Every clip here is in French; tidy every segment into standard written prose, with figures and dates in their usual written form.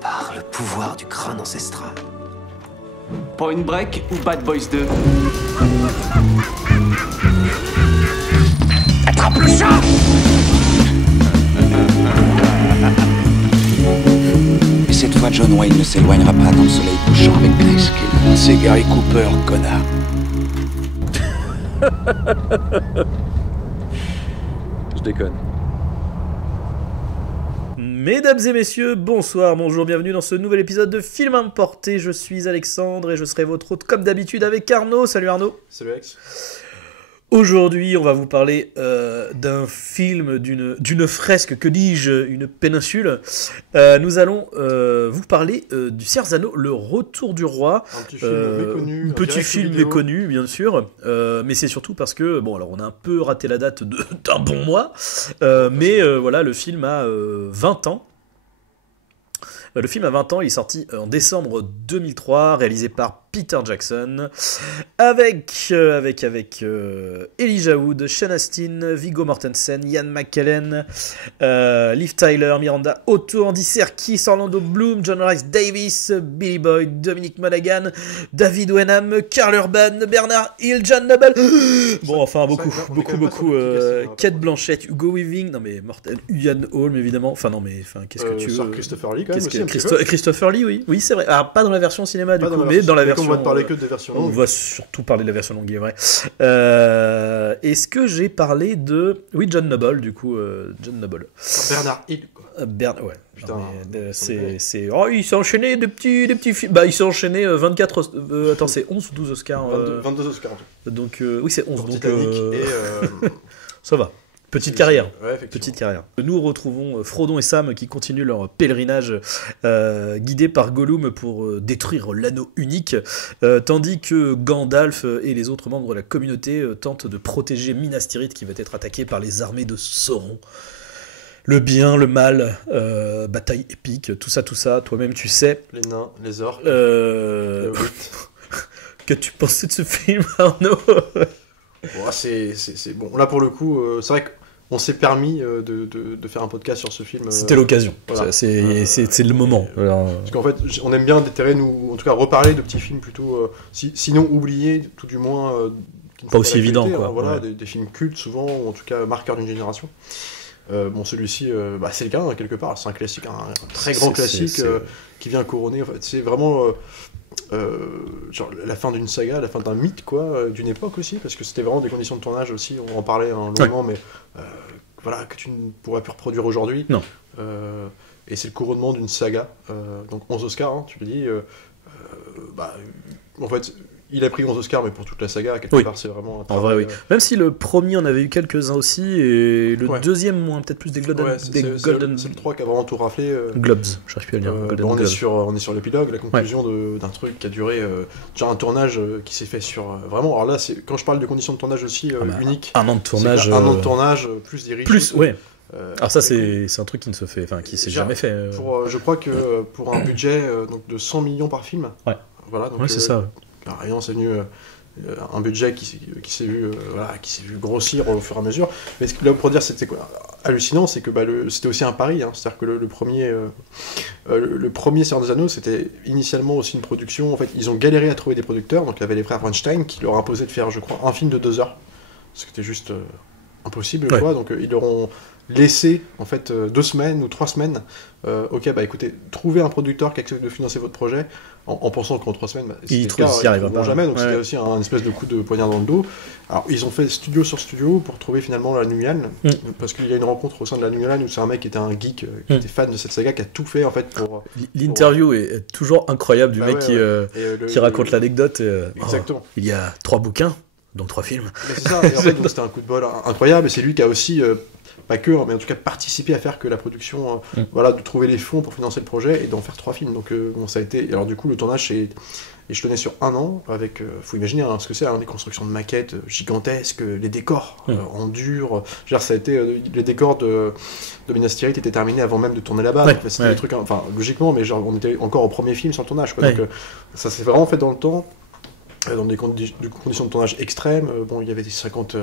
Par le pouvoir du crâne ancestral. Point Break ou Bad Boys 2? Attrape le chat! Et cette fois, John Wayne ne s'éloignera pas dans le soleil couchant avec Grace Kelly. C'est Gary Cooper, connard. Je déconne. Mesdames et messieurs, bonsoir, bonjour, bienvenue dans ce nouvel épisode de Film Importé. Je suis Alexandre et je serai votre hôte comme d'habitude avec Arnaud. Salut Arnaud. Salut Alex. Aujourd'hui, on va vous parler d'un film, d'une fresque, que dis-je, une péninsule. Nous allons vous parler du Seigneur des Anneaux, Le Retour du Roi. Un petit film méconnu. Petit film méconnu, bien sûr. Mais c'est surtout parce que, bon, alors on a un peu raté la date d'un bon mois. Mais voilà, le film a 20 ans. Le film a 20 ans, il est sorti en décembre 2003, réalisé par Peter Jackson, avec Elijah Wood, Sean Astin, Viggo Mortensen, Ian McKellen, Liv Tyler, Miranda Otto, Andy Serkis, Orlando Bloom, John Rhys Davies, Billy Boyd, Dominic Monaghan, David Wenham, Karl Urban, Bernard Hill, John Noble. Bon, enfin beaucoup. Kate Blanchett, Hugo Weaving, non mais mortel, Ian Holm évidemment. Enfin non mais qu'est-ce que tu veux? Christopher Lee quand même. Christopher Lee, oui c'est vrai. Ah, pas dans la version cinéma du coup, mais dans la version. On va parler que des versions longues. On va surtout parler de la version longue, il est vrai. Est-ce que j'ai parlé de... Oui, John Noble, du coup. John Noble. Bernard Hill, quoi. Ouais. Putain, c'est... Oh, il s'est enchaîné des petits films. Bah, il s'est enchaîné 24... attends, c'est 11 ou 12 Oscars 22 Oscars. Donc, oui, c'est 11. Donc, Titanic et... ça va. Petite carrière. Ouais, Petite carrière. Nous retrouvons Frodon et Sam qui continuent leur pèlerinage guidés par Gollum pour détruire l'anneau unique, tandis que Gandalf et les autres membres de la communauté tentent de protéger Minas Tirith qui va être attaqué par les armées de Sauron. Le bien, le mal, bataille épique, tout ça, toi-même tu sais. Les nains, les orques. Que tu pensais de ce film, Arnaud? Bon, c'est bon. Là pour le coup, c'est vrai qu'on s'est permis de faire un podcast sur ce film. C'était l'occasion. Voilà. C'est le moment. Parce qu'en fait, on aime bien déterrer, nous, en tout cas, reparler de petits films plutôt, sinon oubliés, tout du moins. Pas aussi évident, quoi. Hein, voilà, ouais. des films cultes souvent, ou en tout cas marqueurs d'une génération. Bon, celui-ci, c'est le cas hein, quelque part. C'est un classique, un très grand classique qui vient couronner. En fait, c'est vraiment. Genre la fin d'une saga, la fin d'un mythe quoi, d'une époque aussi, parce que c'était vraiment des conditions de tournage aussi, on en parlait longuement, mais voilà, que tu ne pourrais plus reproduire aujourd'hui. Non. Et c'est le couronnement d'une saga, donc 11 Oscars, hein, tu le dis, en fait, il a pris 11 Oscars, mais pour toute la saga, quelque part, c'est vraiment un travail, en vrai, oui. Même si le premier en avait eu quelques-uns aussi, et le deuxième, moins, peut-être plus des Golden... Ouais, c'est le 3 qui a vraiment tout raflé. Globes, j'arrive plus à le dire. On est sur l'épilogue, la conclusion d'un truc qui a duré... déjà un tournage qui s'est fait sur... vraiment, alors là, quand je parle de conditions de tournage aussi uniques... Un an de tournage... Un an de tournage, plus dirigé... Plus, ouais. Alors ça, c'est un truc qui ne se fait... Enfin, qui s'est jamais fait. Je crois que pour un budget donc de 100 millions par film... Ouais. Voilà, donc, ouais, c'est ça. Rien, c'est venu un budget qui s'est vu grossir au fur et à mesure. Mais ce que là pour dire c'était quoi hallucinant, c'est que c'était aussi un pari, hein. C'est-à-dire que le premier Seigneur des Anneaux, c'était initialement aussi une production. En fait, ils ont galéré à trouver des producteurs, donc il y avait les frères Weinstein qui leur imposaient de faire, je crois, un film de 2 heures, ce qui était juste impossible, quoi. Donc ils leur ont laissé en fait 2 semaines ou 3 semaines. Ok, écoutez, trouvez un producteur qui accepte de financer votre projet, en pensant qu'en 3 semaines, ils n'y arriveront pas jamais. Donc c'était aussi un espèce de coup de poignard dans le dos. Alors ils ont fait studio sur studio pour trouver finalement la Nuyan, parce qu'il y a une rencontre au sein de la Nuyan où c'est un mec qui était un geek, qui était fan de cette saga, qui a tout fait en fait pour. L'interview est toujours incroyable du mec qui raconte l'anecdote. Exactement. Il y a 3 bouquins, donc 3 films. Mais c'est ça. Et en fait, donc, c'était un coup de bol incroyable. Et c'est lui qui a aussi pas que, mais en tout cas participer à faire que la production, de trouver les fonds pour financer le projet et d'en faire 3 films. Donc ça a été. Alors du coup, le tournage je tenais sur 1 an avec, faut imaginer ce que c'est, des constructions de maquettes gigantesques, les décors en dur. Ça a été les décors de Minas Tirith étaient terminés avant même de tourner là-bas. Ouais. Donc, c'était des trucs, logiquement, mais on était encore au premier film sur le tournage, quoi. Donc ça s'est vraiment fait dans le temps. dans des conditions de tournage extrêmes. Bon, il y avait des 50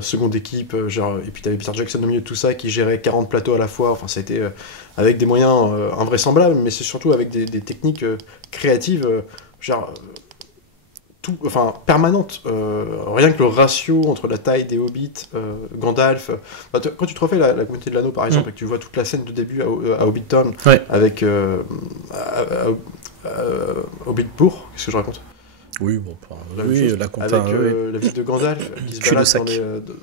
secondes d'équipe, genre, et puis tu avais Peter Jackson au milieu de tout ça qui gérait 40 plateaux à la fois. Enfin, ça a été avec des moyens invraisemblables, mais c'est surtout avec des techniques créatives, genre permanentes. Rien que le ratio entre la taille des hobbits, Gandalf. Quand tu te refais la communauté de l'anneau, par exemple, et que tu vois toute la scène de début à Hobbiton, avec Hobbitbourg, qu'est-ce que je raconte? Oui, bon, la avec la ville de Gandalf qui se balade dans les...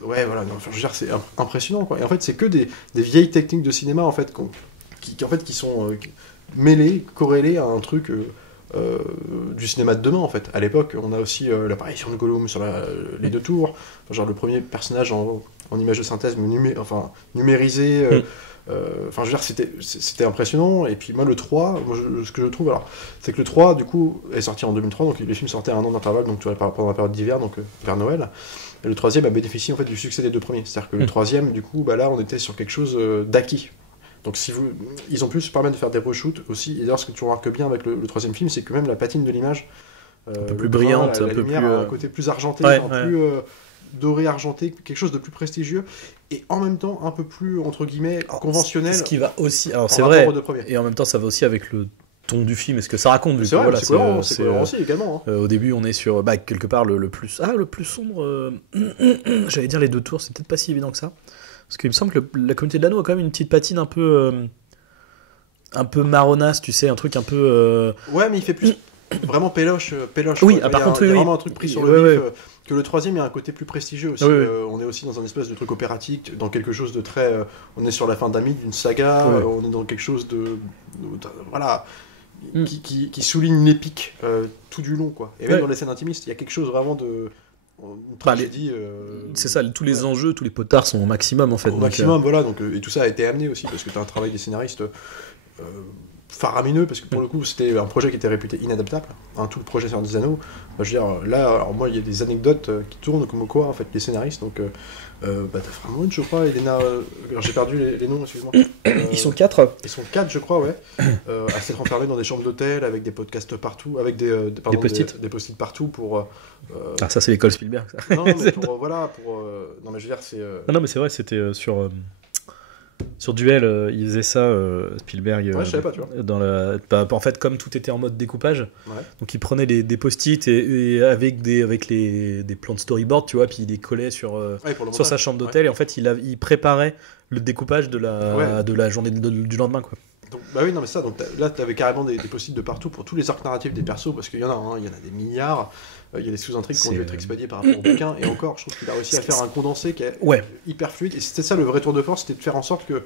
ouais, voilà, non, je veux dire, c'est impressionnant, quoi. Et en fait, c'est que des vieilles techniques de cinéma, en fait, qui sont mêlées, corrélées à un truc du cinéma de demain, en fait. À l'époque, on a aussi l'apparition de Gollum sur les deux tours, enfin, genre le premier personnage en image de synthèse, mais numérisé... Enfin, je veux dire, c'était impressionnant. Et puis moi, le 3, ce que je trouve, alors, c'est que le 3, du coup, est sorti en 2003, donc les films sortaient à un an d'intervalle, donc tu vois, pendant la période d'hiver, donc vers Noël. Et le troisième a bénéficié en fait du succès des deux premiers. C'est-à-dire que le troisième, du coup, là, on était sur quelque chose d'acquis. Donc ils ont pu se permettre de faire des reshoots aussi. Et d'ailleurs, ce que tu remarques bien avec le troisième film, c'est que même la patine de l'image, un peu plus brillante, la lumière a un côté plus argenté, plus doré, argenté, quelque chose de plus prestigieux, et en même temps un peu plus, entre guillemets, conventionnel. Ce qui va aussi, alors c'est vrai, et en même temps ça va aussi avec le ton du film, est-ce que ça raconte, c'est vrai, c'est cohérent aussi également. Au début on est sur, quelque part le plus sombre, j'allais dire les deux tours, c'est peut-être pas si évident que ça, parce qu'il me semble que la communauté de l'anneau a quand même une petite patine un peu marronasse, tu sais, un truc un peu... Ouais, mais il fait plus... Vraiment péloche. Oui, par contre, il y a vraiment un truc pris sur le vif. Que le troisième, il y a un côté plus prestigieux aussi. On est aussi dans un espèce de truc opératique, dans quelque chose de très... on est sur la fin d'un mythe, d'une saga, on est dans quelque chose de voilà, qui souligne l'épique tout du long, quoi. Et même dans les scènes intimistes, il y a quelque chose vraiment de... Une tragédie, c'est ça, tous les enjeux, tous les potards sont au maximum, en fait. Au maximum, voilà. Donc, et tout ça a été amené aussi, parce que tu as un travail des scénaristes... faramineux, parce que pour le coup c'était un projet qui était réputé inadaptable, tout le projet Seigneur des Anneaux. Je veux dire, là, alors moi il y a des anecdotes qui tournent comme quoi en fait les scénaristes, donc t'as Framont, je crois, Elena, alors j'ai perdu les noms, excuse-moi. Ils sont 4. Ils sont 4, je crois, ouais. À s'être enfermés dans des chambres d'hôtel avec des podcasts partout, avec des post-it partout pour... ça c'est l'école Spielberg, ça. Non, mais non mais je veux dire, c'est... Non mais c'est vrai, c'était sur Duel, il faisait ça, Spielberg. Ouais, je savais pas, tu vois. En fait, comme tout était en mode découpage, donc il prenait des post-it et avec des plans de storyboard, tu vois, puis il les collait sur sa chambre d'hôtel, et en fait, il préparait le découpage de la journée du lendemain, quoi. Donc, oui, non, mais ça, donc là, t'avais carrément des post-it de partout pour tous les arcs narratifs des persos, parce qu'il y en a, il y en a des milliards. Il y a des sous-intrigues qui ont dû être expédiées par rapport au bouquin, et encore, je trouve qu'il a réussi à faire un condensé qui est hyper fluide, et c'était ça le vrai tour de force, c'était de faire en sorte que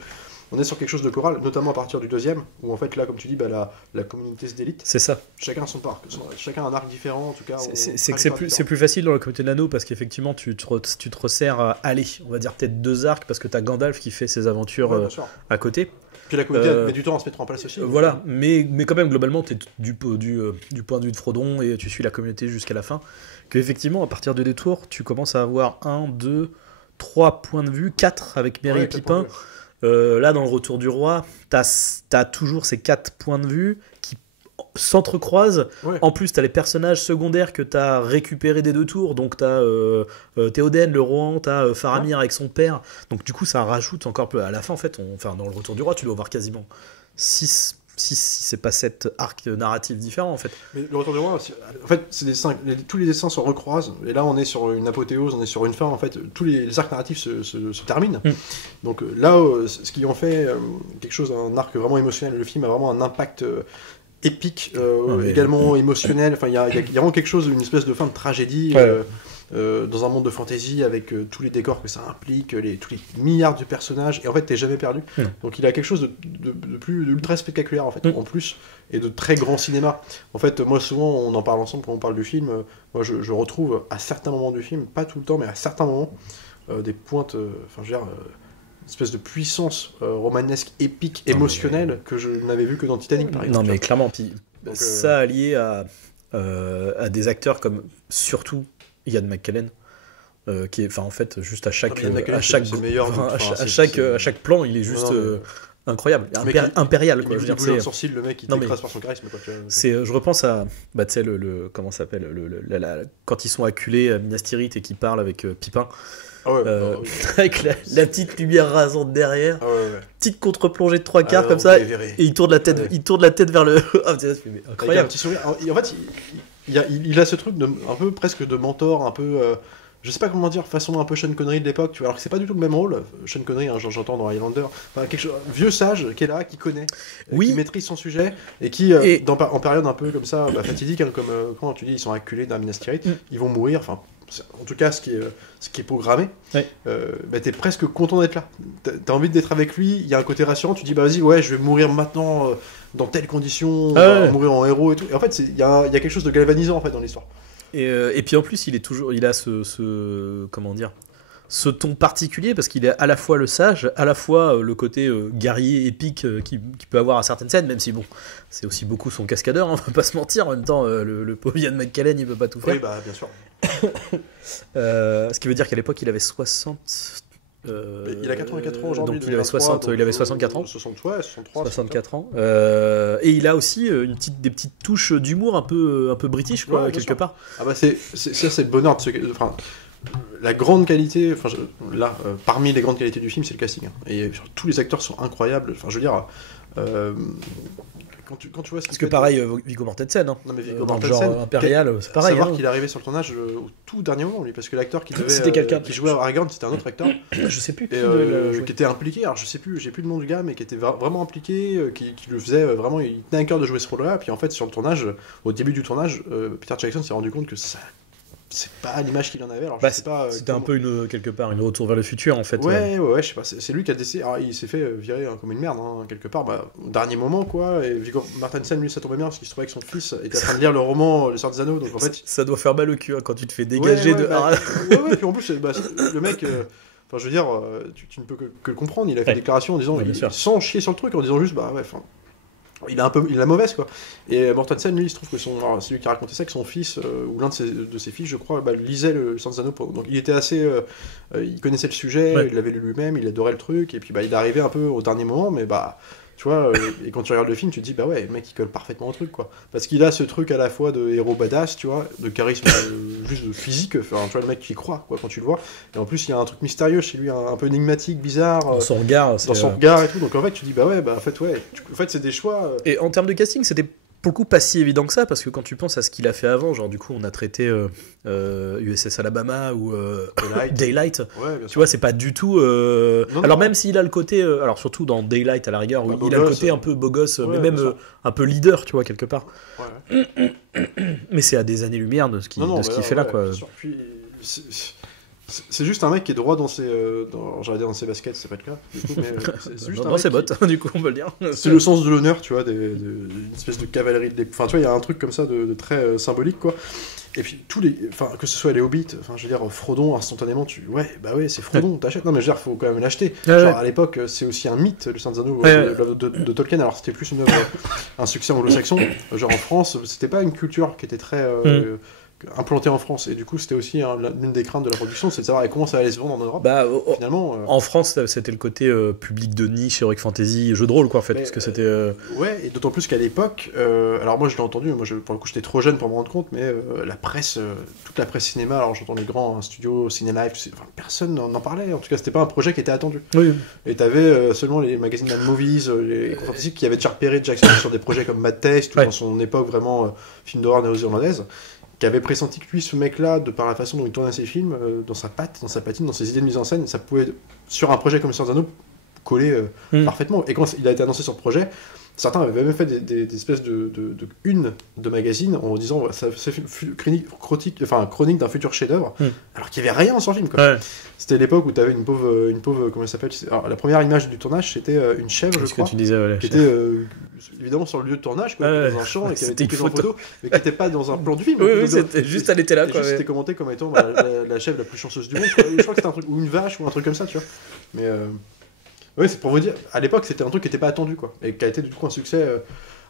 on est sur quelque chose de choral, notamment à partir du deuxième, où en fait là, comme tu dis, la communauté se délite. C'est ça. Chacun son arc, chacun un arc différent, en tout cas. C'est plus facile dans la communauté de l'anneau, parce qu'effectivement, tu te resserres à aller, on va dire peut-être 2 arcs, parce que t'as Gandalf qui fait ses aventures à côté. Puis la communauté met du temps à se mettre en place aussi. Voilà, mais quand même, globalement, tu es du point de vue de Frodon et tu suis la communauté jusqu'à la fin. Que effectivement, à partir de Détour, tu commences à avoir 1, 2, 3 points de vue, 4 avec Merry et Pipin. Là, dans le Retour du Roi, tu as toujours ces 4 points de vue qui s'entrecroisent. En plus, tu as les personnages secondaires que tu as récupérés des deux tours. Donc, tu as Théoden, le Rohan, tu as Faramir avec son père. Donc, du coup, ça rajoute encore plus. À la fin, en fait, dans le Retour du Roi, tu dois avoir quasiment 6, si c'est pas 7 arcs narratifs différents, en fait. Mais le Retour du Roi, en fait, tous les dessins se recroisent. Et là, on est sur une apothéose, on est sur une fin. En fait, tous les arcs narratifs se terminent. Donc là, ce qui en fait quelque chose, un arc vraiment émotionnel. Le film a vraiment un impact... épique, également émotionnel. Enfin, il y a vraiment quelque chose, une espèce de fin de tragédie dans un monde de fantasy avec tous les décors que ça implique, tous les milliards de personnages, et en fait, t'es jamais perdu. Donc, il a quelque chose de plus ultra spectaculaire en fait, en plus, et de très grand cinéma. En fait, moi, souvent, on en parle ensemble quand on parle du film. Moi, je retrouve à certains moments du film, pas tout le temps, mais à certains moments, des pointes. Enfin, je veux dire. Espèce de puissance romanesque, épique, émotionnelle que je n'avais vu que dans Titanic, par exemple. Non, mais clairement, puis ça allié à des acteurs comme surtout Ian McKellen, qui est, enfin en fait, juste à chaque plan, il est juste incroyable, Mais impérial quoi. Il Je veux dire, bouge un c'est, sourcil, le mec, il Non, mais- t'écrase par son charisme, quoi. je repense à, bah tu sais comment ça s'appelle, quand ils sont acculés à Minas Tirith et qu'ils parlent avec Pipin, Ah ouais, oui. avec la petite lumière rasante derrière, Ah ouais. petite contre-plongée de 3/4 Ah, comme vous ça, les verrez. et il tourne la tête, Ouais. il tourne la tête vers le. Ah, putain, c'est Il y a un incroyable. petit sourire. En fait, il a ce truc un peu presque de mentor, un peu. Je sais pas comment dire, façon un peu Sean Connery de l'époque, tu vois, alors que c'est pas du tout le même rôle. Sean Connery, hein, j'entends dans Highlander, enfin, quelque chose, vieux sage qui est là, qui connaît, Oui. qui maîtrise son sujet, et qui, en période un peu comme ça, fatidique, hein, comme quand tu dis ils sont acculés d'un Minas Tirith, ils vont mourir, enfin, en tout cas ce qui est programmé, Ouais. t'es presque content d'être là. T'as envie d'être avec lui, il y a un côté rassurant, tu dis bah vas-y, ouais, je vais mourir maintenant dans telles conditions, mourir en héros et tout. Et en fait, il y a quelque chose de galvanisant en fait dans l'histoire. Et puis en plus, il a comment dire, ce ton particulier parce qu'il est à la fois le sage, à la fois le côté guerrier épique qu'il peut avoir à certaines scènes, même si bon, c'est aussi beaucoup son cascadeur, hein, on va pas se mentir. En même temps, le pauvre Ian McKellen, il peut pas tout faire. Oui, bah bien sûr. Ce qui veut dire qu'à l'époque, il avait 60. Il a 84 ans aujourd'hui. Donc il avait 64 ans. 63. Ans. Et il a aussi des petites touches d'humour un peu british, quoi, Ouais, bien quelque sûr. part. Ah bah c'est le bonheur de enfin, la grande qualité, enfin parmi les grandes qualités du film, c'est le casting. Hein. Et tous les acteurs sont incroyables. Enfin, je veux dire, quand tu vois ce Parce qu'il que fait pareil, Viggo Mortensen, hein, non, mais Viggo dans le Mortensen, genre impérial, c'est pareil. savoir Hein. qu'il est arrivé sur le tournage au tout dernier moment, lui, parce que l'acteur qui devait, C'était quelqu'un qui jouait à Aragorn, c'était un autre acteur, Je sais plus. et, qui devait le jouer. qui était impliqué. Alors je sais plus, j'ai plus le nom du gars, mais qui était vraiment impliqué, qui le faisait vraiment, il tenait à cœur de jouer ce rôle-là. Puis en fait, sur le tournage, au début du tournage, Peter Jackson s'est rendu compte que c'est pas l'image qu'il en avait. Alors je sais pas. C'était un peu quelque part une retour vers le futur en fait. Ouais, je sais pas. C'est lui qui a décidé. Alors il s'est fait virer comme une merde, hein, quelque part, au dernier moment, quoi. Et Viggo Mortensen, lui, ça tombait bien parce qu'il se trouvait que son fils était en train de lire le roman Le Seigneur des Anneaux. Donc en fait, Ça doit faire mal au cul hein, quand tu te fais dégager de. ouais, puis en plus, le mec. Enfin, je veux dire, tu ne peux que le comprendre. Il a fait une déclaration en disant, bien sûr. sans chier sur le truc, en disant juste, bah ouais, enfin. Il a la mauvaise, quoi. Et Mortensen, lui, il se trouve que c'est lui qui a raconté ça, que son fils, ou l'un de ses fils, je crois, lisait le Seigneur des Anneaux. Donc il était assez. Il connaissait le sujet, Ouais. il l'avait lu lui-même, il adorait le truc, et puis il est arrivé un peu au dernier moment, mais tu vois, et quand tu regardes le film, tu te dis, bah ouais, le mec, il colle parfaitement au truc, quoi. Parce qu'il a ce truc à la fois de héros badass, tu vois, de charisme, juste de physique, enfin, tu vois, le mec qui croit, quoi, quand tu le vois. Et en plus, il y a un truc mystérieux chez lui, un peu énigmatique, bizarre. Dans son regard. Dans son regard et tout, donc en fait tu dis bah ouais, en fait c'est des choix. Et en termes de casting, c'était pour le coup pas si évident que ça, parce que quand tu penses à ce qu'il a fait avant, genre du coup on a traité USS Alabama ou Daylight, Ouais, bien tu sûr. vois, c'est pas du tout. Non, alors non. même s'il a le côté, alors surtout dans Daylight à la rigueur, où Bah, beau il a le gosse, côté un peu beau gosse, ouais, mais même bien sûr. un peu leader, tu vois, quelque part. Ouais. Mais c'est à des années-lumière de ce qu'il fait là, quoi. bien sûr. Puis, c'est juste un mec qui est droit dans ses j'allais dire dans ses baskets, c'est pas le cas du coup, mais c'est juste un Dans mec ses qui- bottes, du coup on peut le dire. c'est le sens de l'honneur, tu vois, une espèce de cavalerie enfin tu vois, il y a un truc comme ça de très symbolique, quoi. Et puis que ce soit les Hobbits, enfin je veux dire Frodon, instantanément c'est Frodon, t'achètes. Non mais je veux dire, faut quand même l'acheter. Ouais, Genre ouais. à l'époque, c'est aussi un mythe, le Seigneur des Anneaux, Ouais, de Tolkien. Alors c'était plus une œuvre, un succès anglo-saxon. Genre en France, c'était pas une culture qui était très implantée en France. Et du coup, c'était aussi l'une des craintes de la production, c'est de savoir comment ça allait se vendre en Europe. Bah, Finalement. en France, c'était le côté public de niche, heroic fantasy, jeu de rôle, quoi, en fait, parce que c'était. Ouais, et d'autant plus qu'à l'époque, alors moi je l'ai entendu, pour le coup j'étais trop jeune pour me rendre compte, mais la presse, toute la presse cinéma, alors j'entends les grands studios, Ciné-Life, personne n'en parlait, en tout cas c'était pas un projet qui était attendu. Oui. Et t'avais seulement les magazines Mad Movies, les fantastiques qui avaient déjà repéré Jackson sur des projets comme Mad Taste, ou Ouais. dans son époque vraiment film d'horreur néo-zélandaise, qui avait pressenti que lui, ce mec-là, de par la façon dont il tournait ses films, dans sa patte, dans sa patine, dans ses idées de mise en scène, ça pouvait, sur un projet comme Seigneur des Anneaux, coller parfaitement. Et quand il a été annoncé sur le projet, certains avaient même fait des espèces de une de magazines en disant ça c'est chronique d'un futur chef-d'œuvre, alors qu'il n'y avait rien sur le film, quoi. Ouais. C'était l'époque où tu avais une pauvre comment elle s'appelle, alors, la première image du tournage, c'était une chèvre, je C'est ce que crois, tu disais, ouais. qui était évidemment sur le lieu de tournage, quoi, Ouais, dans un champ, et qui avait c'était été une prise en photo. photo, mais qui n'était pas dans un plan du film. Oui, oui, Donc, c'était juste, elle était là, et quoi. juste, Ouais. c'était commenté comme étant la chèvre la plus chanceuse du monde. Je crois que c'était un truc, ou une vache, ou un truc comme ça, tu vois. Mais oui, c'est pour vous dire, à l'époque, c'était un truc qui n'était pas attendu, quoi, et qui a été du coup un succès.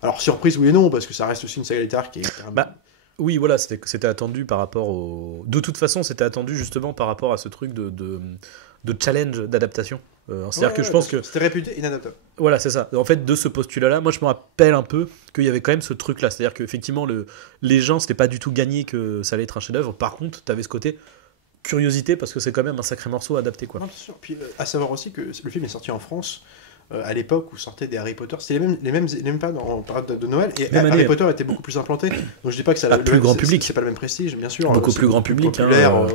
Alors, surprise, oui et non, parce que ça reste aussi une saga littéraire qui est. Bah, oui, voilà, c'était attendu par rapport au. De toute façon, c'était attendu justement par rapport à ce truc de challenge d'adaptation. C'est-à-dire que je pense que c'était réputé inadaptable. voilà, c'est ça. En fait, de ce postulat-là, moi je me rappelle un peu qu'il y avait quand même ce truc-là. C'est-à-dire qu'effectivement, les gens, c'était pas du tout gagné que ça allait être un chef-d'œuvre. Par contre, t'avais ce côté curiosité parce que c'est quand même un sacré morceau adapté, quoi. Non, bien sûr. Puis à savoir aussi que le film est sorti en France à l'époque où sortaient des Harry Potter. C'était les mêmes pas en période de Noël. Et Même Harry année. Potter était beaucoup plus implanté. Donc je dis pas que ça Plus même- grand c'est- public. C'est pas le même prestige, bien sûr. Beaucoup C'est plus grand public, populaire hein,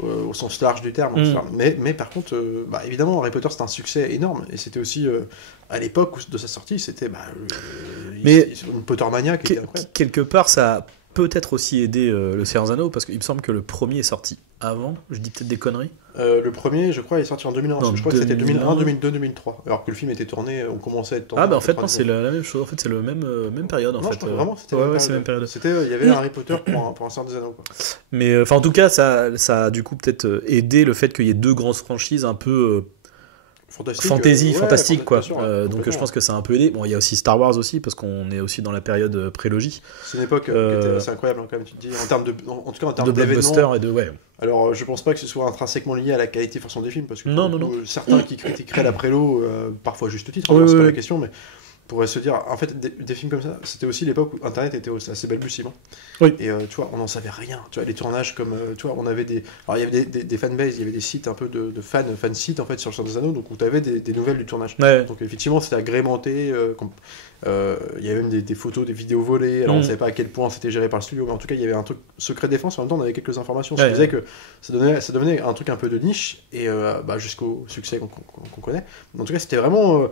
au sens large du terme. etc. Mais par contre, évidemment, Harry Potter c'était un succès énorme. Et c'était aussi à l'époque de sa sortie, c'était Mais- une Pottermania qui était incroyable. Quelque part, ça a peut-être aussi aidé le Seigneur des Anneaux parce qu'il me semble que le premier est sorti avant. Je dis peut-être des conneries. Le premier, je crois, est sorti en 2001. Non, Je crois que c'était 2001. 2001, 2002, 2003. Alors que le film était tourné, on commençait à être tourné. Ah, bah en fait, non, 90. c'est la même chose. En fait, c'est le même période. En Non, fait. je crois que vraiment, c'était ouais, c'est la même période. C'était, il y avait un Harry Potter pour un Seigneur des Anneaux. Quoi. Mais enfin, en tout cas, ça a du coup peut-être aidé le fait qu'il y ait deux grosses franchises un peu fantastique, quoi. bien sûr, Donc complètement. je pense que ça a un peu aidé. Bon, il y a aussi Star Wars aussi parce qu'on est aussi dans la période prélogie C'est une époque qui était assez incroyable, hein, quand même, tu te dis, en termes de, en tout cas en termes de d'événements. blockbuster et de ouais. Alors, je pense pas que ce soit intrinsèquement lié à la qualité forcément des films, parce que Non, pour non, le coup, certains qui critiqueraient la prélo, parfois à juste titre, Oui, c'est oui, pas oui. la question, mais pourraient se dire, en fait, des films comme ça, c'était aussi l'époque où Internet était assez balbutiement. Oui. Et tu vois, on n'en savait rien. Tu vois, les tournages comme, tu vois, on avait des, alors il y avait des fanbases, il y avait des sites un peu de fan sites en fait sur le Seigneur des Anneaux, donc où tu avais des nouvelles du tournage. Ouais. Donc effectivement, c'était agrémenté. Il y avait même des photos, des vidéos volées. Alors on ne savait pas à quel point c'était géré par le studio, mais en tout cas, il y avait un truc secret défense. En même temps, on avait quelques informations. Ce qui faisait que ça devenait un truc un peu de niche et jusqu'au succès qu'on connaît. En tout cas, c'était vraiment.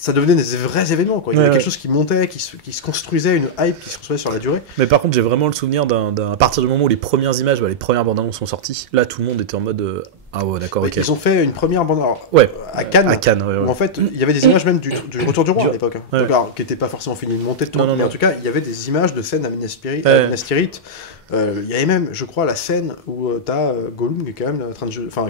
Ça devenait des vrais événements, quoi. Il y avait quelque chose qui montait, qui se construisait, une hype qui se construisait sur la durée. Mais par contre, j'ai vraiment le souvenir à partir du moment où les premières images, les premières bandes annonces sont sorties, là tout le monde était en mode ah ouais, d'accord, ok. Ils ont fait une première bande à Cannes, ouais. où en fait il y avait des images même du Retour du Roi à l'époque, hein. Ouais. Donc, alors, qui n'était pas forcément fini de monter de tournage, mais en tout cas il y avait des images de scènes à Minas Tirith. Il y avait même, je crois, la scène où t'as Gollum qui est quand même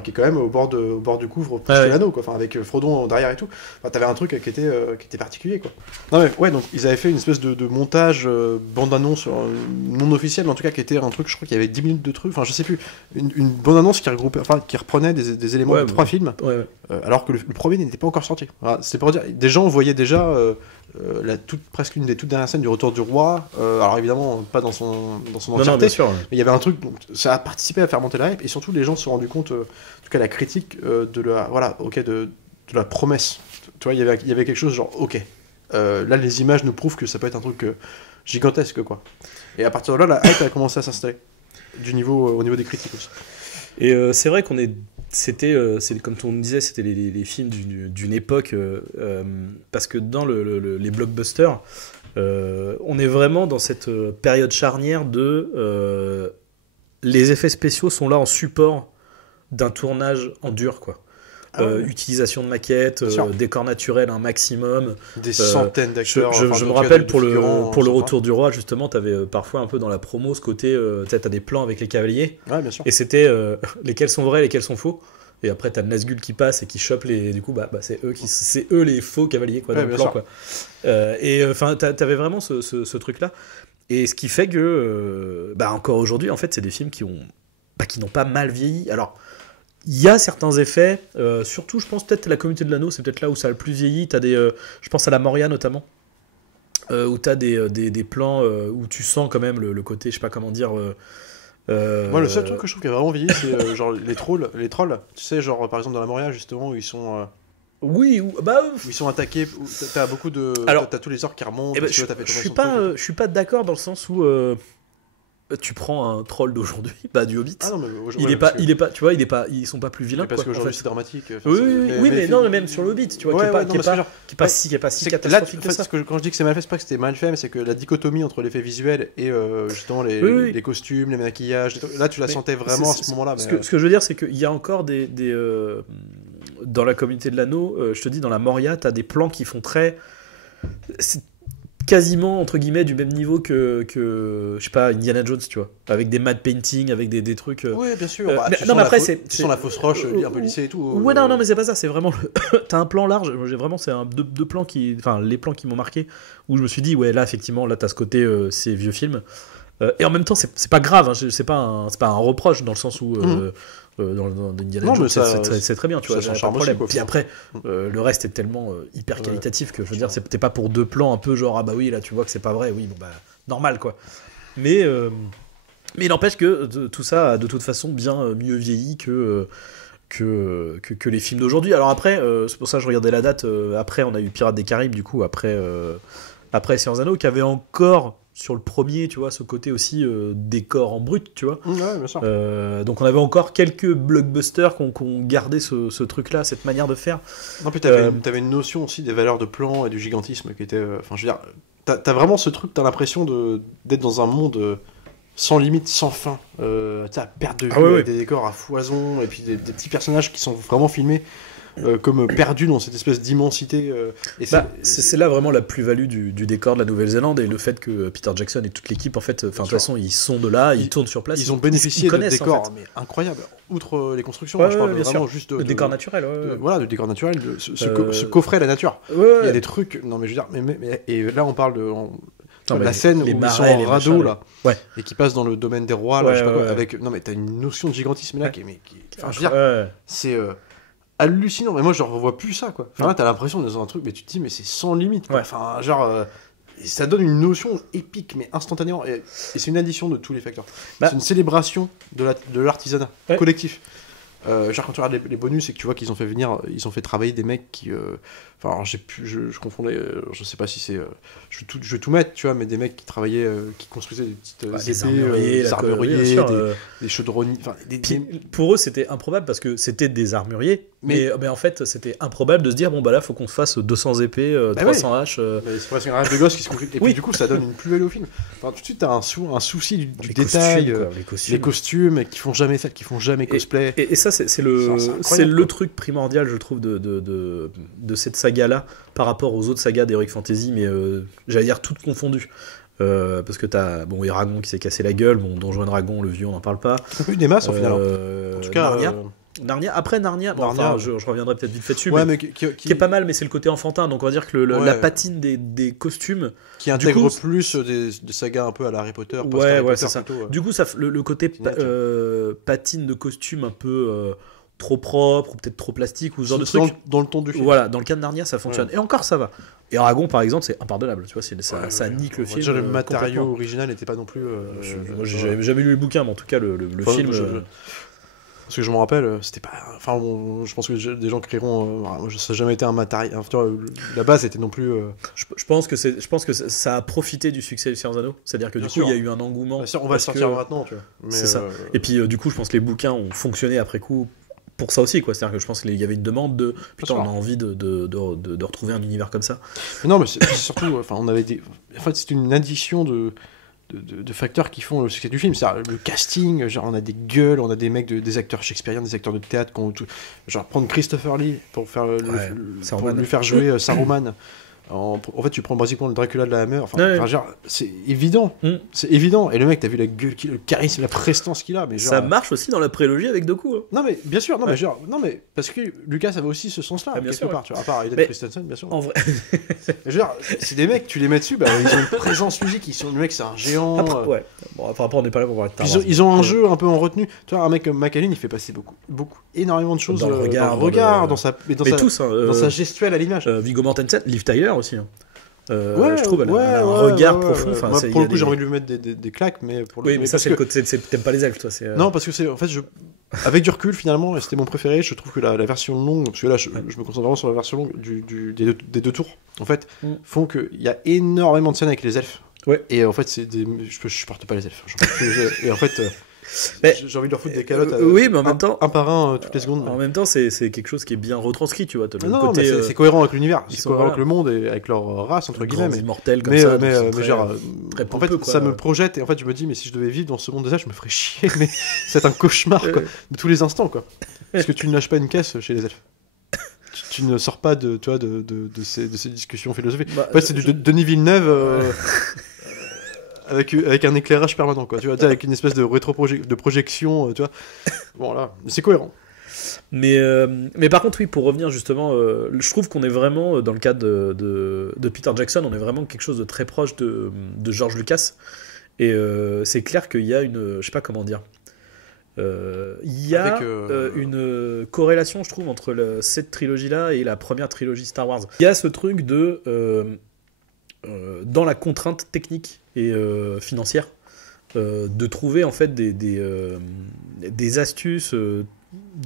qui est quand même au bord du couvre pour l'anneau, quoi, avec Frodon derrière et tout. Enfin, t'avais un truc qui était particulier, quoi. Non mais ouais, donc ils avaient fait une espèce de montage bande-annonce non officielle, mais en tout cas qui était un truc, je crois qu'il y avait 10 minutes de truc, enfin je sais plus, une bande-annonce qui regroupait, qui reprenait des éléments de 3 films, alors que le premier n'était pas encore sorti. Voilà, c'était pour dire, des gens voyaient déjà presque une des toutes dernières scènes du Retour du Roi, alors évidemment pas dans son entièreté, bien sûr. mais il y avait un truc, donc ça a participé à faire monter la hype, et surtout les gens se sont rendus compte, en tout cas la critique de la promesse. Tu vois, il y avait quelque chose genre ok, là les images nous prouvent que ça peut être un truc gigantesque, quoi. Et à partir de là, la hype a commencé à s'installer au niveau des critiques aussi. Et c'est vrai c'est comme on disait, c'était les films d'une époque, parce que dans les blockbusters, on est vraiment dans cette période charnière de les effets spéciaux sont là en support d'un tournage en dur, quoi. Utilisation de maquettes, décors naturels un maximum, des centaines d'acteurs. Je me rappelle pour le Retour du Roi, justement, t'avais parfois un peu dans la promo ce côté, t'as des plans avec les cavaliers, bien sûr. et c'était lesquels sont vrais, lesquels sont faux. Et après t'as le Nazgûl qui passe et qui chope du coup c'est eux les faux cavaliers, quoi, dans le plan, quoi. Et enfin t'avais vraiment ce truc là, et ce qui fait que encore aujourd'hui en fait c'est des films qui n'ont pas mal vieilli. Alors il y a certains effets, surtout je pense peut-être la Communauté de l'Anneau, c'est peut-être là où ça a le plus vieilli. T'as je pense à la Moria notamment, où t'as des plans où tu sens quand même le côté, je sais pas comment dire. Moi, le seul truc que je trouve qui a vraiment vieilli, c'est genre les trolls. Tu sais, genre par exemple dans la Moria, justement, où ils sont. Où ils sont attaqués, où t'as beaucoup de. Alors, t'as tous les orques qui remontent. Je suis pas d'accord dans le sens où. Tu prends un troll d'aujourd'hui, du Hobbit. Ah non, mais ils sont pas plus vilains. Parce quoi, qu'aujourd'hui c'est dramatique. Mais même sur le Hobbit, tu vois, qui est pas si catastrophique que ça. Quand je dis que c'est mal fait, c'est pas que c'était mal fait, mais c'est que la dichotomie entre l'effet visuel et justement les costumes, les maquillages, là tu la sentais vraiment à ce moment-là. Ce que je veux dire, c'est qu'il y a encore dans la Communauté de l'Anneau, je te dis, dans la Moria, t'as des plans qui font c'est quasiment entre guillemets du même niveau que je sais pas, Indiana Jones, tu vois, avec des matte painting, avec des trucs. Oui, bien sûr. Tu sens la fausse roche un peu lissée et tout. Ouais, non, mais c'est pas ça. C'est vraiment t'as un plan large. J'ai vraiment, c'est deux plans les plans qui m'ont marqué, où je me suis dit ouais, là effectivement, là t'as ce côté ces vieux films. Et en même temps, c'est pas grave, hein, c'est pas un reproche dans le sens où dans Indiana Jones, c'est très bien, tu vois, j'ai pas de problème. Aussi, puis après, le reste est tellement hyper qualitatif que je veux dire, c'est pas pour deux plans un peu genre ah bah oui là tu vois que c'est pas vrai, oui bon bah normal quoi. Mais il n'empêche que tout ça a de toute façon bien mieux vieilli que les films d'aujourd'hui. Alors après, c'est pour ça que je regardais la date. Après, on a eu Pirates des Caraïbes, du coup, après Seigneur des Anneaux, qui avait encore sur le premier, tu vois, ce côté aussi décor en brut, tu vois. Ouais, bien sûr. Donc on avait encore quelques blockbusters qui ont gardé ce truc-là, cette manière de faire. Non, puis t'avais une notion aussi des valeurs de plan et du gigantisme qui était. Enfin, je veux dire, t'as vraiment ce truc, t'as l'impression d'être dans un monde. Sans limite, sans fin, à perte de vue, avec des décors à foison, et puis des petits personnages qui sont vraiment filmés comme perdus dans cette espèce d'immensité. C'est là vraiment la plus-value du décor de la Nouvelle-Zélande, et le fait que Peter Jackson et toute l'équipe, en fait, de toute façon, ils sont de là, ils tournent sur place. Ils ont bénéficié de décors en fait. mais incroyables, outre les constructions. Je parle vraiment juste de décor naturel. Voilà, de décor naturel, ce coffret à la nature. Il y a des trucs. Non, mais je veux dire, et là, on parle de. La scène où ils sont en radeau là, et qui passent dans le domaine des rois là, je sais pas quoi, avec non mais t'as une notion de gigantisme là qui enfin, je veux dire, c'est hallucinant. Mais moi je revois plus ça quoi. Enfin là t'as l'impression d'être dans un truc, mais tu te dis mais c'est sans limite quoi. Enfin genre ça donne une notion épique mais instantanément, et c'est une addition de tous les facteurs. C'est une célébration de l'artisanat collectif. Genre quand tu regardes les bonus et que tu vois qu'ils ont fait travailler des mecs qui enfin alors je confondais, je sais pas si c'est je vais tout mettre, tu vois, mais des mecs qui travaillaient qui construisaient des petites épées, des armuriers, des chaudronniers, enfin pour eux c'était improbable parce que c'était des armuriers, mais en fait c'était improbable de se dire bon bah là faut qu'on se fasse 200 épées, 300 haches, c'est presque un rêve de gosse qui se conflit, et puis du coup ça donne une plus-value au film. Enfin, tout de suite t'as un souci du détail, les costumes qui font jamais ça, qui font jamais cosplay, et ça c'est le truc primordial je trouve de cette saga là par rapport aux autres sagas d'Heroic Fantasy, mais j'allais dire toutes confondues, parce que t'as Eragon qui s'est cassé la gueule, Donjon et Dragon le vieux on n'en parle pas, c'est un peu eu des masses au final, en tout cas Narnia, je reviendrai peut-être vite fait dessus, mais qui est pas mal, mais c'est le côté enfantin, donc on va dire que la patine des costumes qui intègre plus des sagas un peu à la Harry Potter, c'est ça. Du coup ça, le côté patine de costume un peu trop propre ou peut-être trop plastique ou ce genre de truc dans le ton du film. Voilà, dans le cas de Narnia ça fonctionne, et encore ça va. Et Aragon par exemple c'est impardonnable, tu vois, ça nique le film. Déjà le matériau original n'était pas non plus. Moi j'ai jamais lu les bouquins, mais en tout cas le film. Parce que je me rappelle, c'était pas. Enfin, je pense que des gens crieront. Ça n'a jamais été un matériel. La base était non plus. Je pense que ça a profité du succès du Seigneur des Anneaux. C'est-à-dire que du coup, il y a eu un engouement. On va le sortir maintenant, tu vois. C'est ça. Et puis, du coup, je pense que les bouquins ont fonctionné après coup pour ça aussi, quoi. C'est-à-dire que je pense qu'il y avait une demande de. Putain, on a envie de retrouver un univers comme ça. Mais non, mais c'est surtout. Enfin, on avait des. En fait, c'est une addition de facteurs qui font le succès du film. C'est-à-dire le casting, genre on a des gueules, on a des mecs, des acteurs shakespeariens, des acteurs de théâtre, genre prendre Christopher Lee pour lui faire jouer Saruman. En fait, tu prends basiquement le Dracula de la Hammer. Enfin, genre, c'est évident. C'est évident. Et le mec, t'as vu le charisme, la prestance qu'il a. Mais genre, ça marche aussi dans la prélogie avec Doku. Hein. Non, mais bien sûr. Non, mais parce que Lucas avait aussi ce sens-là, quelque part. Tu vois, à part Hayden Christensen, bien sûr. En vrai. Genre, c'est des mecs, tu les mets dessus, ils ont une présence physique. Le mec, c'est un géant. Après, on n'est pas là pour parler de Star Wars. Ils ont un jeu un peu en retenue. Tu vois, un mec comme McAllen, il fait passer énormément de choses dans le regard, dans sa gestuelle à l'image. Viggo Mortensen, Liv Tyler aussi. Je trouve elle a un regard profond. Moi, pour le coup, j'ai envie de lui mettre des claques, mais pour le mais ça, c'est le côté. T'aimes pas les elfes, toi. Non, parce que c'est. En fait, avec du recul, finalement, et c'était mon préféré, je trouve que la version longue, parce que là, je me concentre vraiment sur la version longue des deux tours, en fait, font qu'il y a énormément de scènes avec les elfes. Ouais. Et en fait, je supporte pas les elfes. Et en fait. J'ai envie de leur foutre des calottes oui, mais en même temps, un par un toutes les secondes. En même temps, c'est quelque chose qui est bien retranscrit, tu vois. Mais c'est cohérent avec l'univers, c'est cohérent avec le monde et avec leur race, entre guillemets. Mais immortels comme ça. Mais genre, en fait, ça me projette, et en fait, je me dis, mais si je devais vivre dans ce monde des elfes, je me ferais chier, mais c'est un cauchemar, quoi, de tous les instants, quoi. Parce que tu ne lâches pas une caisse chez les elfes. Tu ne sors pas de ces discussions philosophiques. En fait, c'est du Denis Villeneuve. Avec un éclairage permanent, quoi, tu vois, avec une espèce de projection, tu vois. Bon, là, c'est cohérent. Mais par contre, oui, pour revenir justement, je trouve qu'on est vraiment, dans le cadre de Peter Jackson, on est vraiment quelque chose de très proche de George Lucas. Et c'est clair qu'il y a une, je sais pas comment dire, il y a une corrélation, je trouve, entre cette trilogie-là et la première trilogie Star Wars. Il y a ce truc de dans la contrainte technique et financière, de trouver en fait des astuces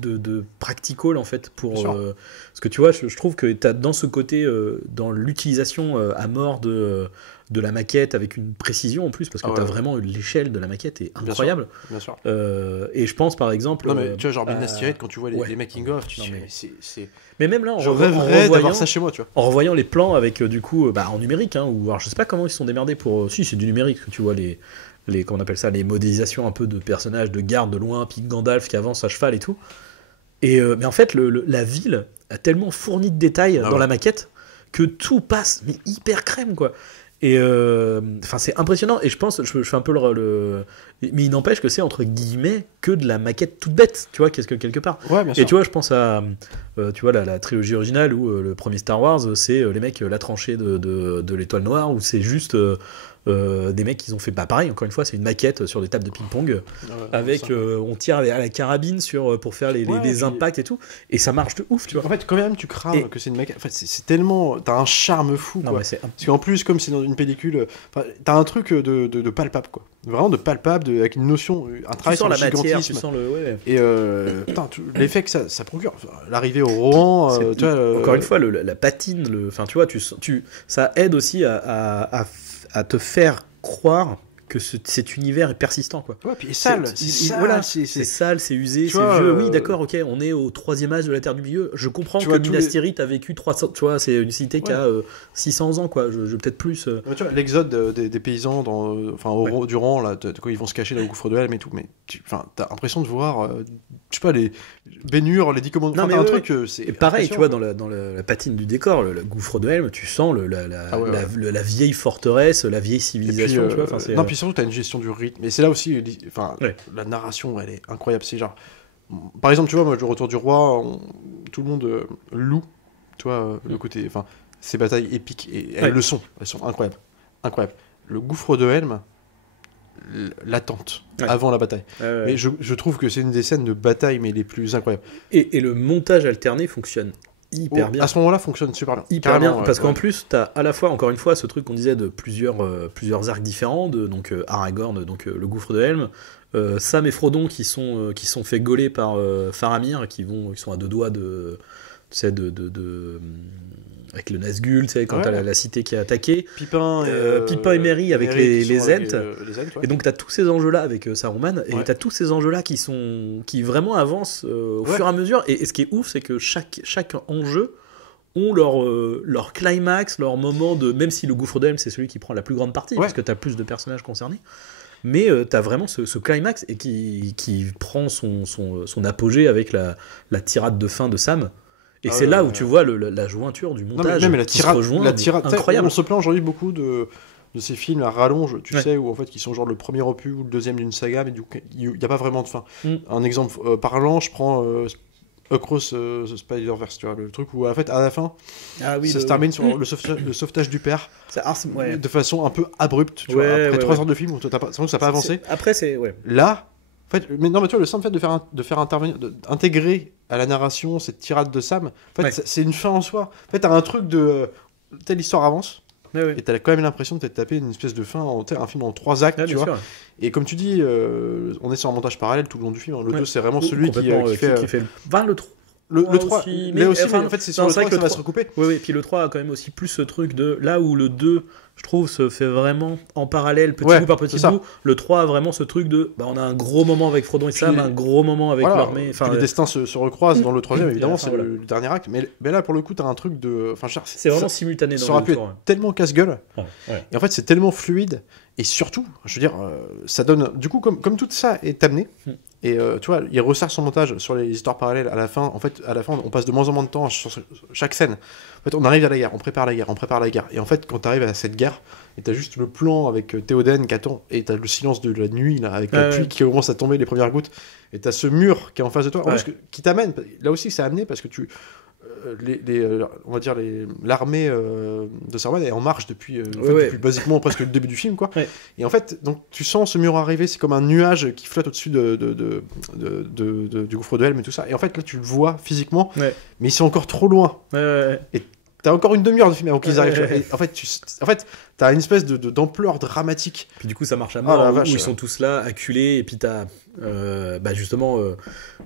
de practical en fait pour parce que tu vois, je trouve que tu as dans ce côté dans l'utilisation à mort de la maquette avec une précision en plus, parce que tu as vraiment l'échelle de la maquette est incroyable. Bien sûr. Et je pense par exemple non mais tu vois, genre Minas Tirith, quand tu vois les making of, tu sais, mais même là, je rêverais d'avoir ça chez moi, tu vois. En revoyant les plans avec du coup en numérique, hein, ou alors je sais pas comment ils se sont démerdés pour. Si, c'est du numérique, tu vois les comment on appelle ça, les modélisations un peu de personnages de garde de loin, puis Gandalf qui avance à cheval et tout. Et mais en fait, la ville a tellement fourni de détails dans la maquette que tout passe mais hyper crème, quoi. Et enfin, c'est impressionnant. Et je pense, je fais un peu mais il n'empêche que c'est entre guillemets que de la maquette toute bête, tu vois, quelque part. Ouais, bien sûr. Et tu vois, je pense à tu vois la trilogie originale où le premier Star Wars, c'est les mecs la tranchée de l'étoile noire, où c'est juste des mecs qui ont fait pareil, encore une fois, c'est une maquette sur des tables de ping-pong avec on tire à la carabine pour faire les impacts et tout, et ça marche de ouf, tu vois. En fait, quand même tu crames que c'est une maquette, en fait c'est tellement, t'as un charme fou, quoi. Parce qu'en plus, comme c'est dans une pellicule, t'as un truc de palpable, quoi, vraiment de palpable, avec une notion, un travail sur la le matière, gigantisme, tu sens le et putain, l'effet que ça procure, l'arrivée au Rohan, tu vois, encore une fois la patine, enfin tu vois, ça aide aussi à te faire croire que cet univers est persistant, quoi. Ouais, puis il est sale. C'est sale, c'est usé, c'est vieux. Oui, d'accord, ok, on est au 3e âge de la Terre du Milieu. Je comprends que Minas Tirith a vécu 300, tu vois, c'est une cité qui a 600 ans, quoi. Je peut-être plus. Tu vois, l'exode des paysans au Rohan, là, quand ils vont se cacher dans le gouffre de Helm et tout, mais t'as l'impression de voir, je sais pas, les Bénur, les 10 commandements. Non, mais un truc, c'est et pareil, tu vois, dans la patine du décor, le gouffre de Helm, tu sens la vieille forteresse, la vieille civilisation, tu vois. Non, puis surtout, t'as une gestion du rythme. Et c'est là aussi, la narration, elle est incroyable. C'est genre, par exemple, tu vois, moi, le Retour du Roi, tout le monde loue, tu vois, le côté, enfin, ces batailles épiques, et elles le sont. Elles sont incroyables. Incroyables. Le gouffre de Helm, l'attente avant la bataille. Mais je trouve que c'est une des scènes de bataille mais les plus incroyables. Et le montage alterné fonctionne hyper bien. À ce moment-là, fonctionne super bien. Hyper bien, parce qu'en plus, t'as à la fois, encore une fois, ce truc qu'on disait de plusieurs arcs différents, donc Aragorn, donc le gouffre de Helm, Sam et Frodon qui sont fait gauler par Faramir, qui sont à 2 doigts avec le Nazgûl, tu sais, quand t'as la cité qui est attaquée. Pipin et Merry avec les Ents. Et donc t'as tous ces enjeux-là avec Saruman, et t'as tous ces enjeux-là qui vraiment avancent au fur et à mesure. Et ce qui est ouf, c'est que chaque enjeu ont leur climax, leur moment de... Même si le gouffre d'Helm, c'est celui qui prend la plus grande partie, parce que t'as plus de personnages concernés. Mais t'as vraiment ce climax et qui prend son apogée avec la tirade de fin de Sam. Et c'est là où tu vois la jointure du montage, même la tirade, incroyable. On se plaint aujourd'hui beaucoup de ces films à rallonge, tu sais, où en fait qui sont genre le premier opus ou le deuxième d'une saga, mais du coup il n'y a pas vraiment de fin. Un exemple parlant, je prends Across the Spider-Verse, tu vois, le truc où en fait à la fin ça se termine sur le sauvetage du père de façon un peu abrupte, tu vois, après 3 heures de film où ça n'a pas avancé. Après c'est là. En fait, mais tu vois, le simple fait de faire intervenir, d'intégrer à la narration cette tirade de Sam, en fait, c'est une fin en soi. En fait, t'as un truc de telle histoire avance, et t'as quand même l'impression de t'être tapé une espèce de fin, un film en 3 actes, tu vois. Sûr. Et comme tu dis, on est sur un montage parallèle tout le long du film. Le 2, c'est vraiment celui qui fait le 3. Le 3, aussi, mais aussi, en fait, c'est sur le 3 que ça va se recouper. Oui, puis le 3 a quand même aussi plus ce truc de là où le 2, je trouve, se fait vraiment en parallèle, petit bout par petit bout. Le 3 a vraiment ce truc de on a un gros moment avec Frodon et Sam, un gros moment avec l'armée. Les destins se recroisent dans le 3ème, évidemment, c'est le dernier acte. Mais là, pour le coup, t'as un truc de. C'est vraiment simultané dans le 3. Ça aurait pu être tellement casse-gueule. Et en fait, c'est tellement fluide. Et surtout, je veux dire, ça donne. Du coup, comme tout ça est amené. Et tu vois, il resserre son montage sur les histoires parallèles. À la fin, on passe de moins en moins de temps sur chaque scène. En fait, on arrive à la guerre, on prépare la guerre. Et en fait, quand tu arrives à cette guerre, et t'as juste le plan avec Théoden qui attend, et t'as le silence de la nuit, là, avec la pluie qui commence à tomber, les premières gouttes, et t'as ce mur qui est en face de toi, en plus, qui t'amène. Là aussi, c'est amené parce que on va dire l'armée de Saruman est en marche depuis, depuis basiquement presque le début du film, quoi. Ouais. Et en fait, donc tu sens ce mur arriver, c'est comme un nuage qui flotte au-dessus du gouffre de Helm et tout ça. Et en fait, là, tu le vois physiquement, mais ils sont encore trop loin. Et t'as encore une demi-heure de film avant qu'ils arrivent. Et en fait, t'as une espèce d'ampleur dramatique. Puis du coup, ça marche à mort, où ils sont tous là, acculés, et puis t'as justement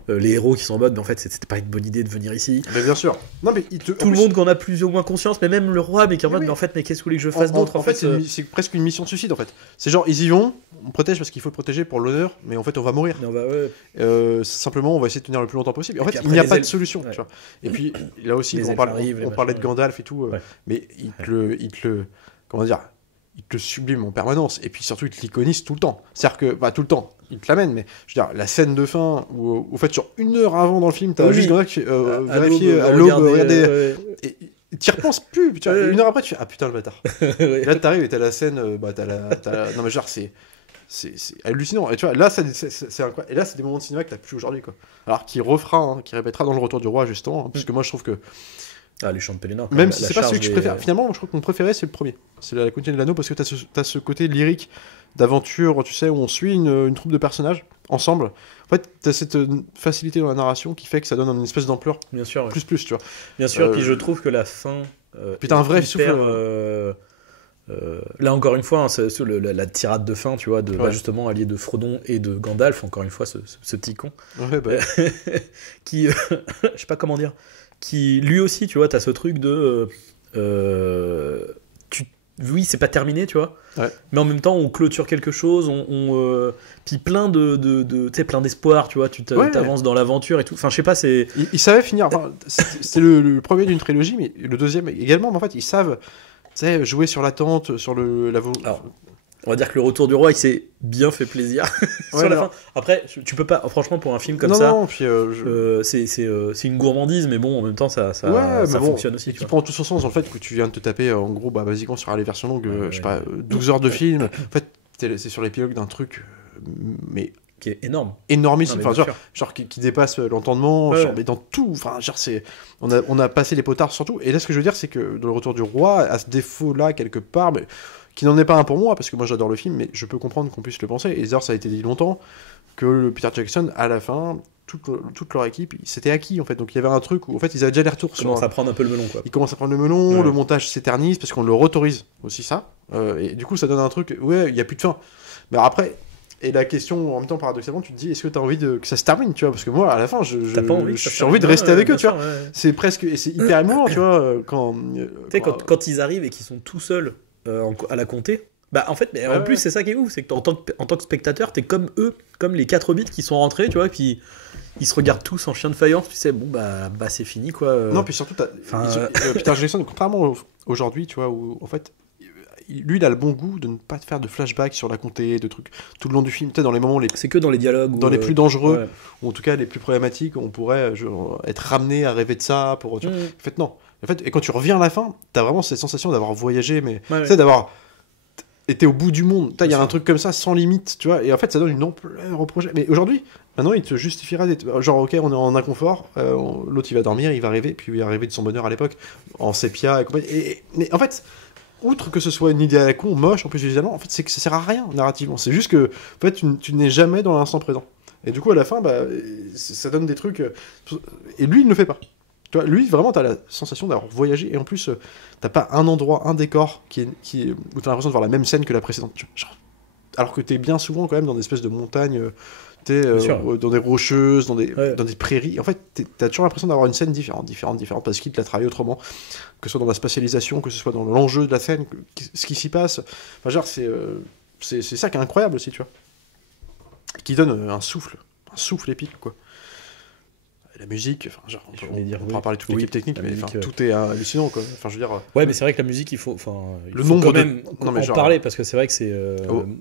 les héros qui sont en mode, mais en fait, c'était pas une bonne idée de venir ici. Mais bien sûr. Non, mais tout le monde qui en a plus ou moins conscience, mais même le roi, mais qui est en mode, mais en fait, mais qu'est-ce que vous voulez que je fasse d'autre en fait, c'est presque une mission de suicide, en fait. C'est genre, ils y vont, on protège parce qu'il faut le protéger pour l'honneur, mais en fait, on va mourir. Simplement, on va essayer de tenir le plus longtemps possible. Et en fait, il n'y a pas de solution. Tu vois. Et puis, là aussi, on parlait de Gandalf et tout, mais il te le. Comment dire, il te le sublime en permanence, et puis surtout il te l'iconise tout le temps. C'est-à-dire que, tout le temps, il te l'amène, mais je veux dire, la scène de fin, où en fait, sur 1 heure avant dans le film, t'as juste Gandalf qui vérifier à l'aube, regarder. Et t'y repenses plus, tu vois, 1 heure après, tu fais ah putain le bâtard. Là, t'arrives et t'as la scène, non mais genre, c'est hallucinant. Et tu vois, là, c'est incroyable. Et là, c'est des moments de cinéma que t'as plus aujourd'hui, quoi. Alors, qui répétera dans Le Retour du Roi, justement, puisque moi, je trouve que. Les Chants de Pélénor. Même si c'est pas celui que je préfère. Finalement, je crois que mon préféré, c'est le premier. C'est la Continuité de l'Anneau, parce que t'as ce côté lyrique d'aventure, tu sais, où on suit une troupe de personnages ensemble. En fait, t'as cette facilité dans la narration qui fait que ça donne une espèce d'ampleur. Bien sûr. Plus, tu vois. Bien sûr, puis je trouve que la fin. Puis t'as un vrai souffle. Là, encore une fois, la tirade de fin, tu vois, justement, allié de Frodon et de Gandalf, encore une fois, ce petit con. Qui. Je sais pas comment dire. Qui lui aussi, tu vois, t'as ce truc de oui, c'est pas terminé, tu vois, mais en même temps on clôture quelque chose, puis plein plein d'espoir, tu vois, tu t'avances dans l'aventure et tout, enfin je sais pas, c'est il savait finir, c'est le premier d'une trilogie, mais le deuxième également, mais en fait ils savent, tu sais, jouer sur l'attente, sur Alors, on va dire que Le Retour du Roi, il s'est bien fait plaisir sur la fin. Après, tu peux pas, franchement, pour un film comme ça, c'est une gourmandise, mais bon, en même temps, ça fonctionne aussi. Tu prends tout son sens dans le fait que tu viens de te taper, en gros, basiquement sur les versions longues, je sais pas, 12 heures de film. En fait, c'est sur l'épilogue d'un truc, mais qui est énorme, énormissime, genre qui dépasse l'entendement, mais dans tout, enfin genre on a passé les potards surtout. Et là, ce que je veux dire, c'est que dans Le Retour du Roi, à ce défaut-là quelque part, mais qui n'en est pas un pour moi, parce que moi j'adore le film, mais je peux comprendre qu'on puisse le penser. Et d'ailleurs, ça a été dit longtemps que le Peter Jackson, à la fin, toute leur équipe, c'était acquis en fait. Donc il y avait un truc où en fait ils avaient déjà les retours. Ils commencent à prendre un peu le melon, quoi. Ils commencent à prendre le melon, le montage s'éternise parce qu'on leur autorise aussi ça. Et du coup, ça donne un truc, il n'y a plus de fin. Mais après. Et la question, en même temps, paradoxalement, tu te dis, est-ce que tu as envie que ça se termine, tu vois? Parce que moi, à la fin, j'ai envie de rester avec eux, tu vois. C'est presque, et c'est hyper émouvant, tu vois, quand ils arrivent et qu'ils sont tout seuls à la comté, en fait, mais en plus, c'est ça qui est ouf, c'est que en tant que spectateur, t'es comme eux, comme les 4 hobbits qui sont rentrés, tu vois, puis ils se regardent tous en chien de faïence, tu sais, bon, c'est fini, quoi. Non, puis surtout, Peter Jackson, contrairement aujourd'hui, tu vois, où, en fait, lui, il a le bon goût de ne pas faire de flashback sur la comté, de trucs tout le long du film, peut-être dans les moments c'est que dans les dialogues, dans les plus dangereux, ou en tout cas les plus problématiques, on pourrait être ramené à rêver de ça. En fait, non. En fait, et quand tu reviens à la fin, t'as vraiment cette sensation d'avoir voyagé, mais tu sais, d'avoir été au bout du monde. Il y a un truc comme ça, sans limite, tu vois. Et en fait, ça donne une ampleur au projet. Mais aujourd'hui, maintenant, il te justifiera d'être genre, ok, on est en inconfort, l'autre il va dormir, il va rêver, puis il va rêver de son bonheur à l'époque, en sépia et compagnie. Mais en fait. Outre que ce soit une idée à la con, moche, en plus visuellement, en fait, c'est que ça sert à rien narrativement. C'est juste que, en fait, tu n'es jamais dans l'instant présent. Et du coup, à la fin, ça donne des trucs. Et lui, il ne le fait pas. Tu vois, lui, vraiment, t'as la sensation d'avoir voyagé. Et en plus, t'as pas un endroit, un décor où t'as l'impression de voir la même scène que la précédente. Alors que t'es bien souvent quand même dans des espèces de montagnes. Dans des rocheuses, dans des prairies. En fait, t'as toujours l'impression d'avoir une scène différente, parce qu'il te l'a travaillé autrement, que ce soit dans la spatialisation, que ce soit dans l'enjeu de la scène, ce qui s'y passe. Enfin, genre, c'est ça qui est incroyable aussi, tu vois. Qui donne un souffle épique, quoi. La musique, enfin, genre, on pourra parler de toute l'équipe technique, mais tout est hallucinant, quoi. Enfin, je veux dire. Ouais, mais c'est vrai que la musique, il faut le nombre quand même en parler, parce que c'est vrai que c'est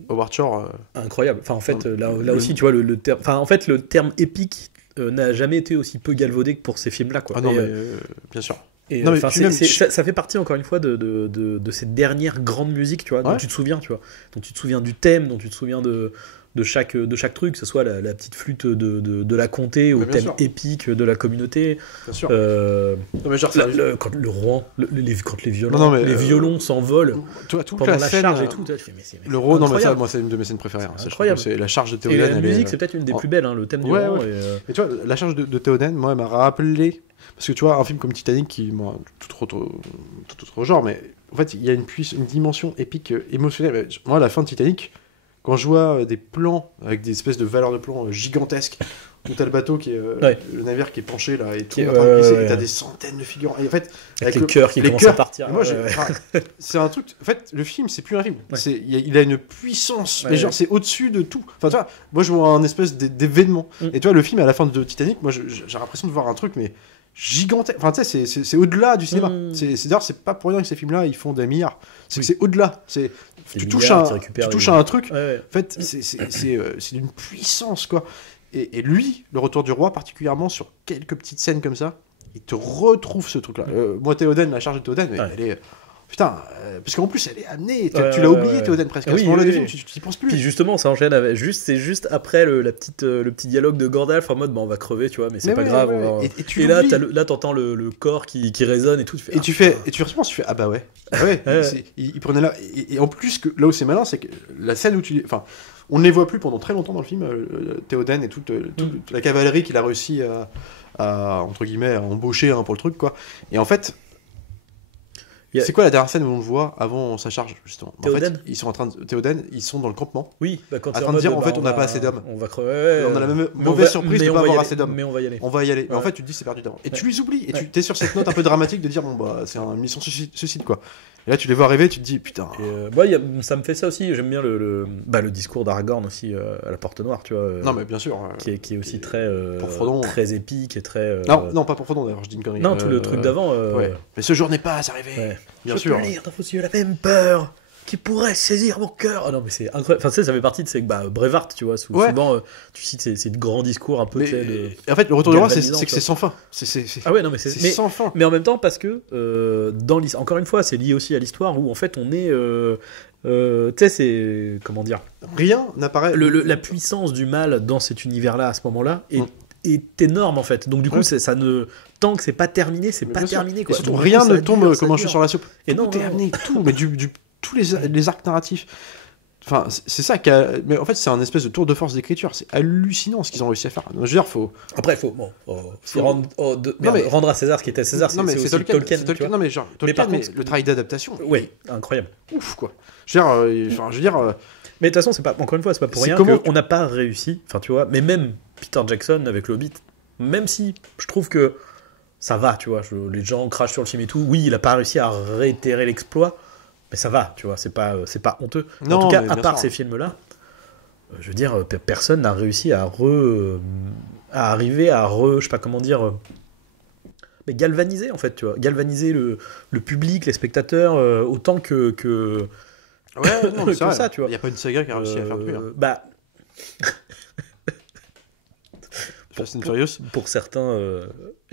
Howard Shore, incroyable. Enfin, en fait, là aussi, tu vois, le terme. Enfin, en fait, le terme épique n'a jamais été aussi peu galvaudé que pour ces films-là, quoi. Ah non, mais bien sûr. Et Non, mais enfin, puis même- ça fait partie encore une fois de cette dernière grande musique, tu vois, dont Ouais. tu te souviens, tu vois, dont tu te souviens du thème, dont tu te souviens de chaque truc, que ce soit la petite flûte de la comté au Mais bien thème sûr. épique de la communauté. Bien sûr. Euh, Non, mais genre, ça- quand le roi, quand les violons, Non, mais, les violons s'envolent toute pendant la scène, charge et tout, tu fais, mais c'est Le Raw, non, mais ça, incroyable. moi, c'est une de mes scènes préférées. Hein. Ça, je trouve Incroyable. que c'est la charge de Et Théoden. la elle musique, est- c'est peut-être une des en- plus belles, hein, le thème du Ouais, rang. ouais. Et, Et tu vois, la charge de Théoden, moi, elle m'a rappelé. Parce que tu vois, un film comme Titanic, qui, moi, tout autre genre, mais en fait, il y a une dimension épique, émotionnelle. Moi, à la fin de Titanic, quand je vois des plans avec des espèces de valeurs de plans gigantesques, où t'as le bateau qui est. Ouais. Le navire qui est penché là, et tout Qui est- en train de glisser, ouais. et t'as des centaines de figurants. Et en fait, avec les cœurs qui commencent à partir. Et moi, Ouais, ouais. c'est un truc. En fait, le film, c'est plus un film. Ouais. Il a une puissance, Ouais, mais genre, ouais. c'est au-dessus de tout. Enfin, tu vois, moi, je vois un espèce d'événement. Mm. Et tu vois, le film, à la fin de Titanic, moi, j'ai l'impression de voir un truc, mais gigantesque. Enfin, tu sais, c'est au-delà du cinéma. Mm. D'ailleurs, c'est pas pour rien que ces films-là, ils font des milliards. C'est que c'est au-delà. Des Tu touches milliards, à tu récupères des- un truc. Ouais, ouais. En fait, c'est d'une puissance, quoi. Et lui, le retour du roi, particulièrement sur quelques petites scènes comme ça, il te retrouve ce truc-là. Moi, Théoden, la charge de Théoden, Ouais. elle est. Putain, parce qu'en plus, elle est amenée. Tu Ouais, l'as oublié, ouais. Théoden, presque. À Oui, ce moment-là oui, du oui. film, tu y penses plus. Puis justement, ça enchaîne avec c'est juste après le petit dialogue de Gandalf en mode bah, on va crever, tu vois, mais c'est Mais pas ouais, grave. ouais, on va- ouais. Et tu Et là, l'oublies. là, t'entends le corps qui résonne et tout. Tu fais, Et tu putain. fais, et tu repenses, tu fais, ah bah ouais. Ah ouais, Ouais. il prenait là. Et en plus, là où c'est malin, c'est que la scène où enfin, on ne les voit plus pendant très longtemps dans le film, Théoden et toute la cavalerie qu'il a réussi à, entre guillemets, à embaucher hein, pour le truc, quoi. Et en fait, Il y a- c'est quoi la dernière scène où on le voit avant sa charge, justement En Théoden fait, ils sont en train de, Théoden, ils sont dans le campement. Oui, bah, quand en c'est train de dire, en bah, fait, on n'a pas assez d'hommes. On va crever. On a la même mais mauvaise va- surprise mais de on pas va y avoir aller, assez d'hommes. Mais on va y aller. On va y aller. Mais en Ouais. fait, tu te dis, c'est perdu d'avance. Et Ouais. tu les oublies. Et Ouais. tu es sur cette note un peu dramatique de dire, bon, bah, c'est une mission suicide, quoi. Et là, tu les vois arriver, tu te dis, putain. Et, ça me fait ça aussi. J'aime bien le discours d'Aragorn aussi à la Porte Noire, tu vois. Non, mais bien sûr. qui est aussi très, pour Frodon. très épique et très. Non, pas pour Frodon, d'ailleurs, je dis une connerie. Non, tout le truc d'avant. Ouais. Mais ce jour n'est pas arrivé. Ouais. Bien Je sûr. peux lire dans vos yeux la même peur qui pourrait saisir mon cœur. Ah non, mais c'est incroyable. Enfin, tu sais, ça fait partie de ces Braveheart, tu vois. Ouais. Souvent, tu cites ces grands discours un peu. Mais, tu sais, de- et en fait, le retour du roi, c'est galvanisant, que tu c'est vois. sans fin. Ah ouais, non, mais C'est mais, sans fin. mais en même temps, parce que encore une fois, c'est lié aussi à l'histoire où en fait on est. Tu sais, c'est. Comment dire Rien n'apparaît. La puissance du mal dans cet univers-là, à ce moment-là, Mm. est énorme en fait. Donc du coup, Ouais. ça ne. Tant que c'est pas terminé, c'est Mais pas bien sûr. terminé. Et Quoi. surtout, Donc, du rien coup, ne ça tombe dure, comme un ça cheveu dure. sur la soupe. Et non, Tout est non. amené, tout. Mais tous les arcs narratifs. Enfin, c'est ça qui a. Mais en fait, c'est un espèce de tour de force d'écriture. C'est hallucinant ce qu'ils ont réussi à faire. Je veux dire, faut. Après, faut Faut- rendre à César ce qui est à César. Non, mais c'est c'est aussi Tolkien. tu vois. Non, mais genre, Tolkien, par mais contre- le travail d'adaptation. Oui, incroyable. Ouf, quoi. Je veux dire. Mais de toute façon, c'est pas, encore une fois, c'est pas pour C'est rien comment qu'on n'a pas réussi. Enfin, tu vois, mais même Peter Jackson avec le Hobbit, même si je trouve que ça va, tu vois, les gens crachent sur le film et tout. Oui, il a pas réussi à réitérer l'exploit, mais ça va, tu vois, c'est pas honteux. Non, en tout cas, mais à bien part sûr. ces films-là, je veux dire, personne n'a réussi à arriver à je sais pas comment dire. Mais galvaniser en fait, tu vois, galvaniser le public, les spectateurs, autant que Ouais, non, mais c'est Comme vrai. ça, tu vois. Il n'y a pas une saga qui a réussi à faire plus. Hein. Bah, Fast and Furious. pour certains,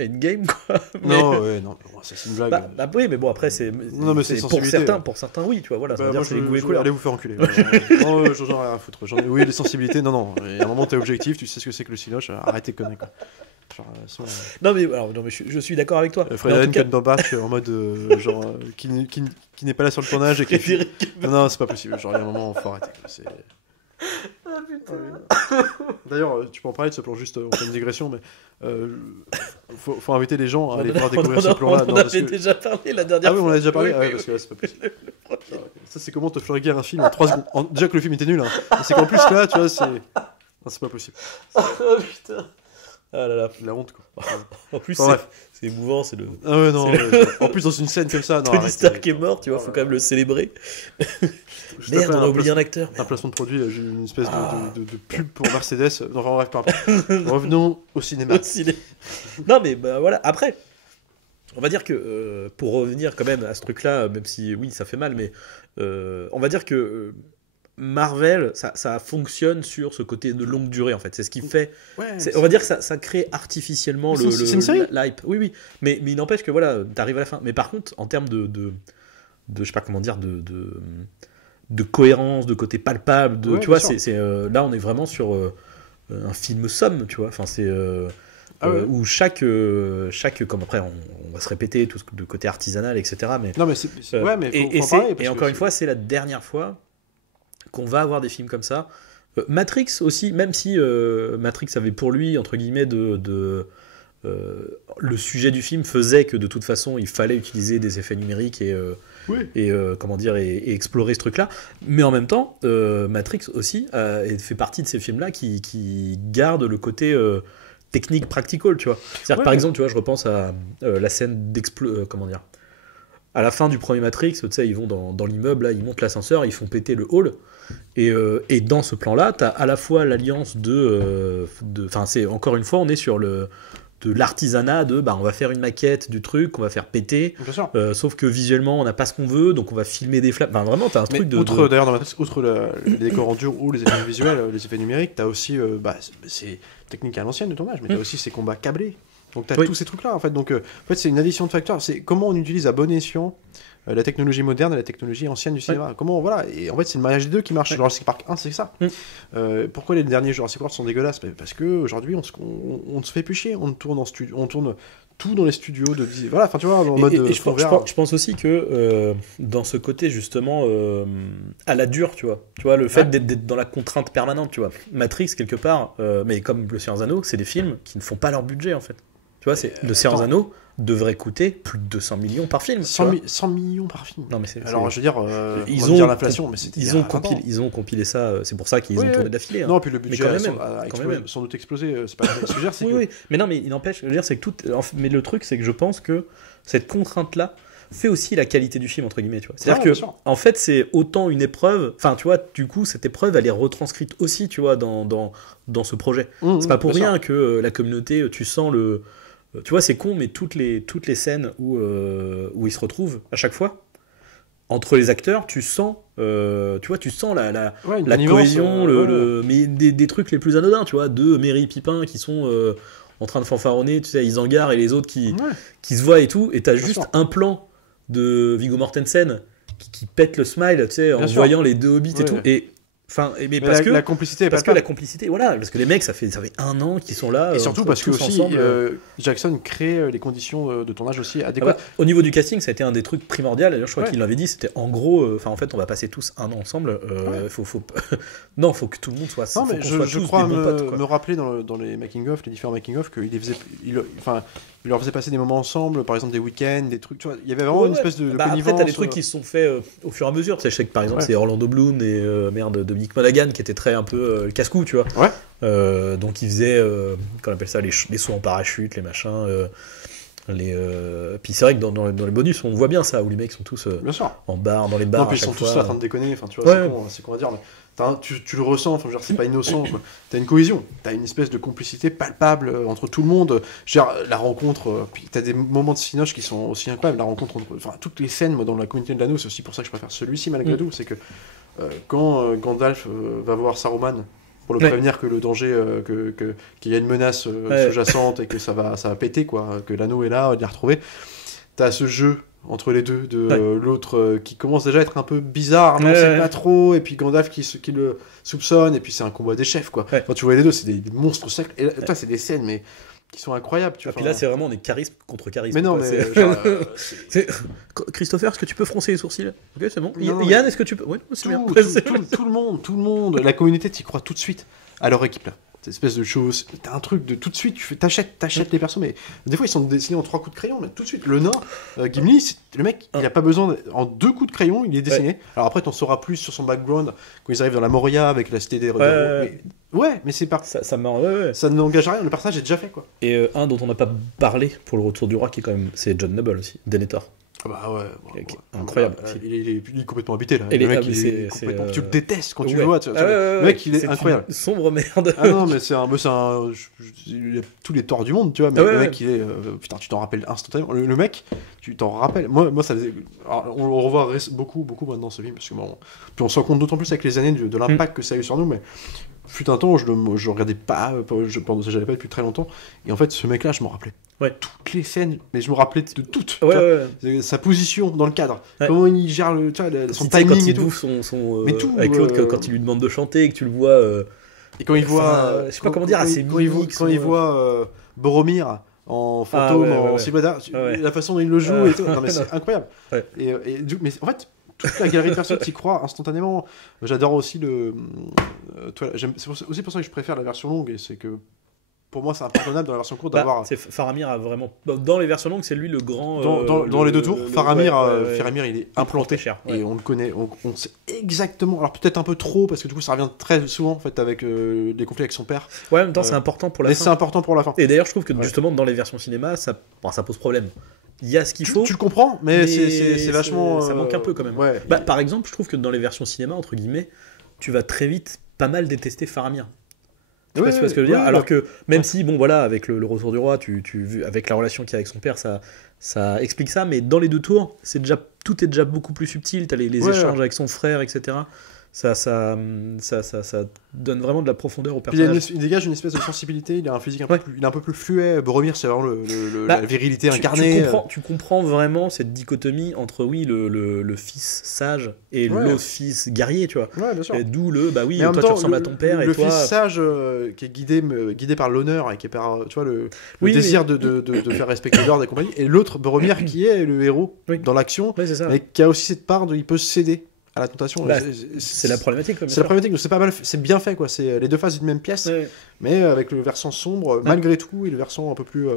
Endgame, quoi. Non, ouais, non, bon, ça c'est une blague. Bah oui, mais bon, après, Non, mais c'est pour sensibilité. pour certains, oui, tu vois, voilà, ça Bah, veut dire moi, que c'est les goûts et je- couleurs. allez vous faire enculer. Non, j'en ai rien à foutre. Oui, les sensibilités, non. Il y a un moment, t'es objectif, tu sais ce que c'est que le cinoche, arrêtez de conner, quoi. Genre, Non, mais je suis d'accord avec toi. Mais en Fred tout cas, Cumberbatch en mode qui n'est pas là sur le tournage et qui. Non, c'est pas possible. Genre, il y a un moment, faut arrêter. quoi. C'est. D'ailleurs, tu peux en parler de ce plan, juste on fait une digression, mais faut inviter les gens à aller voir découvrir ce plan-là. on non, en parce avait que- déjà parlé la dernière Ah oui, fois. on en a déjà parlé. Oui, Ah ouais, oui, parce que là, c'est pas possible. Ça, c'est comment te flinguer un film en 3 secondes. Déjà que le film était nul, hein. Et c'est qu'en plus là, tu vois, c'est. Non, c'est pas possible. Oh putain. Ah là là. La honte, quoi. En plus, Bon, bref. c'est émouvant, c'est le. Ah ouais, non. En plus, dans une scène comme ça, non. Tony arrêtez. Stark est mort, tu vois, faut quand même le célébrer. Je Merde, tape on a oublié un placement- acteur. Un placement de produit, j'ai eu une espèce de pub pour Mercedes. Non, enfin bref, peu importe. Revenons au cinéma. Non, mais bah, voilà, après, on va dire que, pour revenir quand même à ce truc-là, même si, oui, ça fait mal, mais on va dire que Marvel, ça fonctionne sur ce côté de longue durée en fait. C'est ce qui fait. Ouais, On va dire que ça crée artificiellement c'est une série. l'hype. Oui. Mais il n'empêche que voilà, t'arrives à la fin. Mais par contre, en termes de je sais pas comment dire, de cohérence, de côté palpable, tu vois, là on est vraiment sur un film somme, tu vois. Enfin, c'est. Où chaque comme après on va se répéter tout ce de côté artisanal, etc. Mais non, mais faut en parler, et encore une fois, c'est la dernière fois qu'on va avoir des films comme ça. Matrix aussi, même si Matrix avait pour lui entre guillemets le sujet du film faisait que de toute façon il fallait utiliser des effets numériques et comment dire et explorer ce truc-là. Mais en même temps, Matrix aussi fait partie de ces films-là qui gardent le côté technique practical, tu vois. C'est-à-dire que, par exemple, tu vois, je repense à la scène comment dire, à la fin du premier Matrix, tu sais, ils vont dans l'immeuble, là, ils montent l'ascenseur, ils font péter le hall, et dans ce plan-là, t'as à la fois l'alliance enfin, c'est encore une fois, on est sur de l'artisanat on va faire une maquette du truc, on va faire péter, sauf que visuellement on n'a pas ce qu'on veut, donc on va filmer des flammes. Enfin, vraiment, t'as un truc d'ailleurs dans Matrix, outre les décors en dur ou les effets visuels, les effets numériques, t'as aussi c'est technique à l'ancienne de tournage, mais t'as aussi ces combats câblés. Donc t'as tous ces trucs-là en fait. Donc en fait c'est une addition de facteurs. C'est comment on utilise à bon escient la technologie moderne et la technologie ancienne du cinéma. Comment, voilà. Et en fait, c'est le mariage des deux qui marche. Jurassic Park 1, c'est ça. Pourquoi les derniers Jurassic World sont dégueulasses ? Parce qu'aujourd'hui, on se fait plus chier. On tourne tout dans les studios de... Voilà, enfin, tu vois, en mode... Et je pense aussi que dans ce côté, justement, à la dure, tu vois le fait d'être dans la contrainte permanente, tu vois. Matrix, quelque part, mais comme Le Seigneur des Anneaux, c'est des films qui ne font pas leur budget, en fait. Tu vois, Le Seigneur des Anneaux devrait coûter plus de 200 millions par film. 100 millions par film. Non, mais alors, je veux dire, ils ont l'inflation, mais c'était ils ont compilé ça, c'est pour ça qu'ils ont tourné d'affilée. Non, puis le budget a sans doute explosé, c'est pas ce que je veux dire, c'est oui, mais non, mais il n'empêche, je veux dire, c'est que mais le truc, c'est que je pense que cette contrainte-là fait aussi la qualité du film, entre guillemets, tu vois. C'est-à-dire que, en fait, c'est autant une épreuve, enfin, tu vois, du coup, cette épreuve, elle est retranscrite aussi, tu vois, dans ce projet. C'est pas pour rien que la communauté, tu sens tu vois, c'est con, mais toutes les scènes où ils se retrouvent à chaque fois, entre les acteurs, tu sens la cohésion, mais des trucs les plus anodins, tu vois, de Merry et Pipin qui sont en train de fanfaronner, tu sais, Isengard et les autres qui se voient et tout, et t'as juste un plan de Viggo Mortensen qui pète le smile, tu sais, en voyant les deux hobbits et tout, et enfin, mais parce que la complicité, la complicité, voilà, parce que les mecs, ça fait 1 an qu'ils sont là, et surtout parce que aussi Jackson crée les conditions de tournage aussi adéquates. Au niveau du casting, ça a été un des trucs primordiaux. D'ailleurs, je crois qu'il l'avait dit, c'était en gros, en fait, on va passer tous 1 an ensemble. Non, faut que tout le monde soit. Non, mais je crois me rappeler dans les making-of, les différents making-of, il leur faisait passer des moments ensemble, par exemple des week-ends, des trucs, tu vois, il y avait vraiment une espèce de connivence. Après, t'as des trucs qui se sont faits au fur et à mesure. Tu sais, je sais que par exemple, c'est Orlando Bloom et Dominic Monaghan qui étaient très un peu casse-cou, tu vois. Donc ils faisaient, qu'on appelle ça, les sauts en parachute, les machins. Puis c'est vrai que dans les bonus, on voit bien ça, où les mecs sont tous en bar, dans les bars. Non, puis ils sont tous là en train de déconner, enfin, tu vois, c'est con à dire, mais. Tu le ressens, enfin, c'est pas innocent, quoi. T'as une cohésion, t'as une espèce de complicité palpable entre tout le monde. La rencontre, puis t'as des moments de cinoche qui sont aussi incroyables. La rencontre enfin, toutes les scènes, moi, dans la communauté de l'anneau, c'est aussi pour ça que je préfère celui-ci malgré tout. C'est que quand Gandalf va voir Saruman pour le prévenir que le danger, qu'il y a une menace sous-jacente et que ça va péter, quoi, que l'anneau est là, il l'a retrouvé. T'as ce jeu entre les deux, l'autre qui commence déjà à être un peu bizarre, non, c'est pas trop, et puis Gandalf qui le soupçonne, et puis c'est un combat des chefs, quoi. Quand tu vois les deux, c'est des monstres secs, et là, c'est des scènes, mais qui sont incroyables, tu vois. Puis là, c'est vraiment des charismes contre charisme. Mais non, mais... Christopher, est-ce que tu peux froncer les sourcils ? Ok, c'est bon. Yann, est-ce que tu peux... Oui, c'est bien. Tout le monde, la communauté, t'y croit tout de suite à leur équipe, là. Cette espèce de chose, t'as un truc de tout de suite, t'achètes les persos, mais des fois ils sont dessinés en 3 coups de crayon, mais tout de suite, le nain, Gimli, le mec, il a pas besoin, en 2 coups de crayon, il est dessiné. Alors après, t'en sauras plus sur son background quand ils arrivent dans la Moria avec la cité des mais c'est pas... Ça n'engage à rien, le personnage est déjà fait, quoi. Et un dont on n'a pas parlé pour le retour du roi, qui est quand même, c'est John Noble aussi, Denethor. Ah bah ouais, incroyable. Il est complètement habité là. Et Le mec, mais il est complètement... Tu le détestes quand tu ouais. le vois. Le mec, il est incroyable. Une sombre merde. Ah non, mais il a tous les torts du monde, tu vois. Mais le mec, il est. Putain, tu t'en rappelles instantanément. Le mec, tu t'en rappelles. Moi, ça faisait. Alors, on le revoit beaucoup maintenant ce film, parce que bon. Puis on se rend compte d'autant plus avec les années de l'impact que ça a eu sur nous, mais. Fut un temps, je regardais pas, j'avais pas depuis très longtemps, et en fait, ce mec-là, je me rappelais toutes les scènes, mais je me rappelais de toutes. Sa position dans le cadre, comment il gère son timing et tout. Mais tout avec l'autre, quand il lui demande de chanter, et que tu le vois. Et quand il voit. Je sais pas comment dire, assez quand il voit Boromir en fantôme, en Sylvada, la façon dont il le joue et tout. Non, mais c'est incroyable. Mais en fait. Toute la galerie de personnes qui croient instantanément. J'adore aussi c'est aussi pour ça que je préfère la version longue, et c'est que pour moi c'est impardonnable dans la version courte d'avoir. Faramir a vraiment dans les versions longues, c'est lui le grand. Dans les deux tours, Faramir il est implanté et on le connaît, on sait exactement. Alors peut-être un peu trop parce que du coup ça revient très souvent en fait avec des conflits avec son père. Ouais, en même temps c'est important pour la fin. C'est important pour la fin. Et d'ailleurs je trouve que justement dans les versions cinéma ça pose problème. Il y a ce qu'il faut. Tu le comprends, mais c'est vachement. Ça manque un peu quand même. Ouais. Par exemple, je trouve que dans les versions cinéma, entre guillemets, tu vas très vite pas mal détester Faramir. Tu vois ce que je veux dire. Alors que même si, bon voilà, avec le retour du roi, avec la relation qu'il y a avec son père, ça explique ça. Mais dans les deux tours, tout est déjà beaucoup plus subtil. T'as les échanges avec son frère, etc. Ça donne vraiment de la profondeur au personnage. Il dégage une espèce de sensibilité, il a un physique il est un peu plus fluet. Boromir, c'est vraiment la virilité incarnée. Tu comprends vraiment cette dichotomie entre le fils sage et l'autre fils guerrier, tu vois. Ouais, bien sûr. Et d'où toi tu ressembles à ton père et toi... Le fils sage qui est guidé par l'honneur et qui est par le désir de faire respecter l'ordre et compagnie, et l'autre Boromir qui est le héros dans l'action, mais qui a aussi cette part il peut céder à la tentation. C'est la problématique. C'est la problématique, donc c'est pas mal, c'est bien fait quoi. C'est les deux faces d'une même pièce, mais avec le versant sombre malgré tout et le versant un peu plus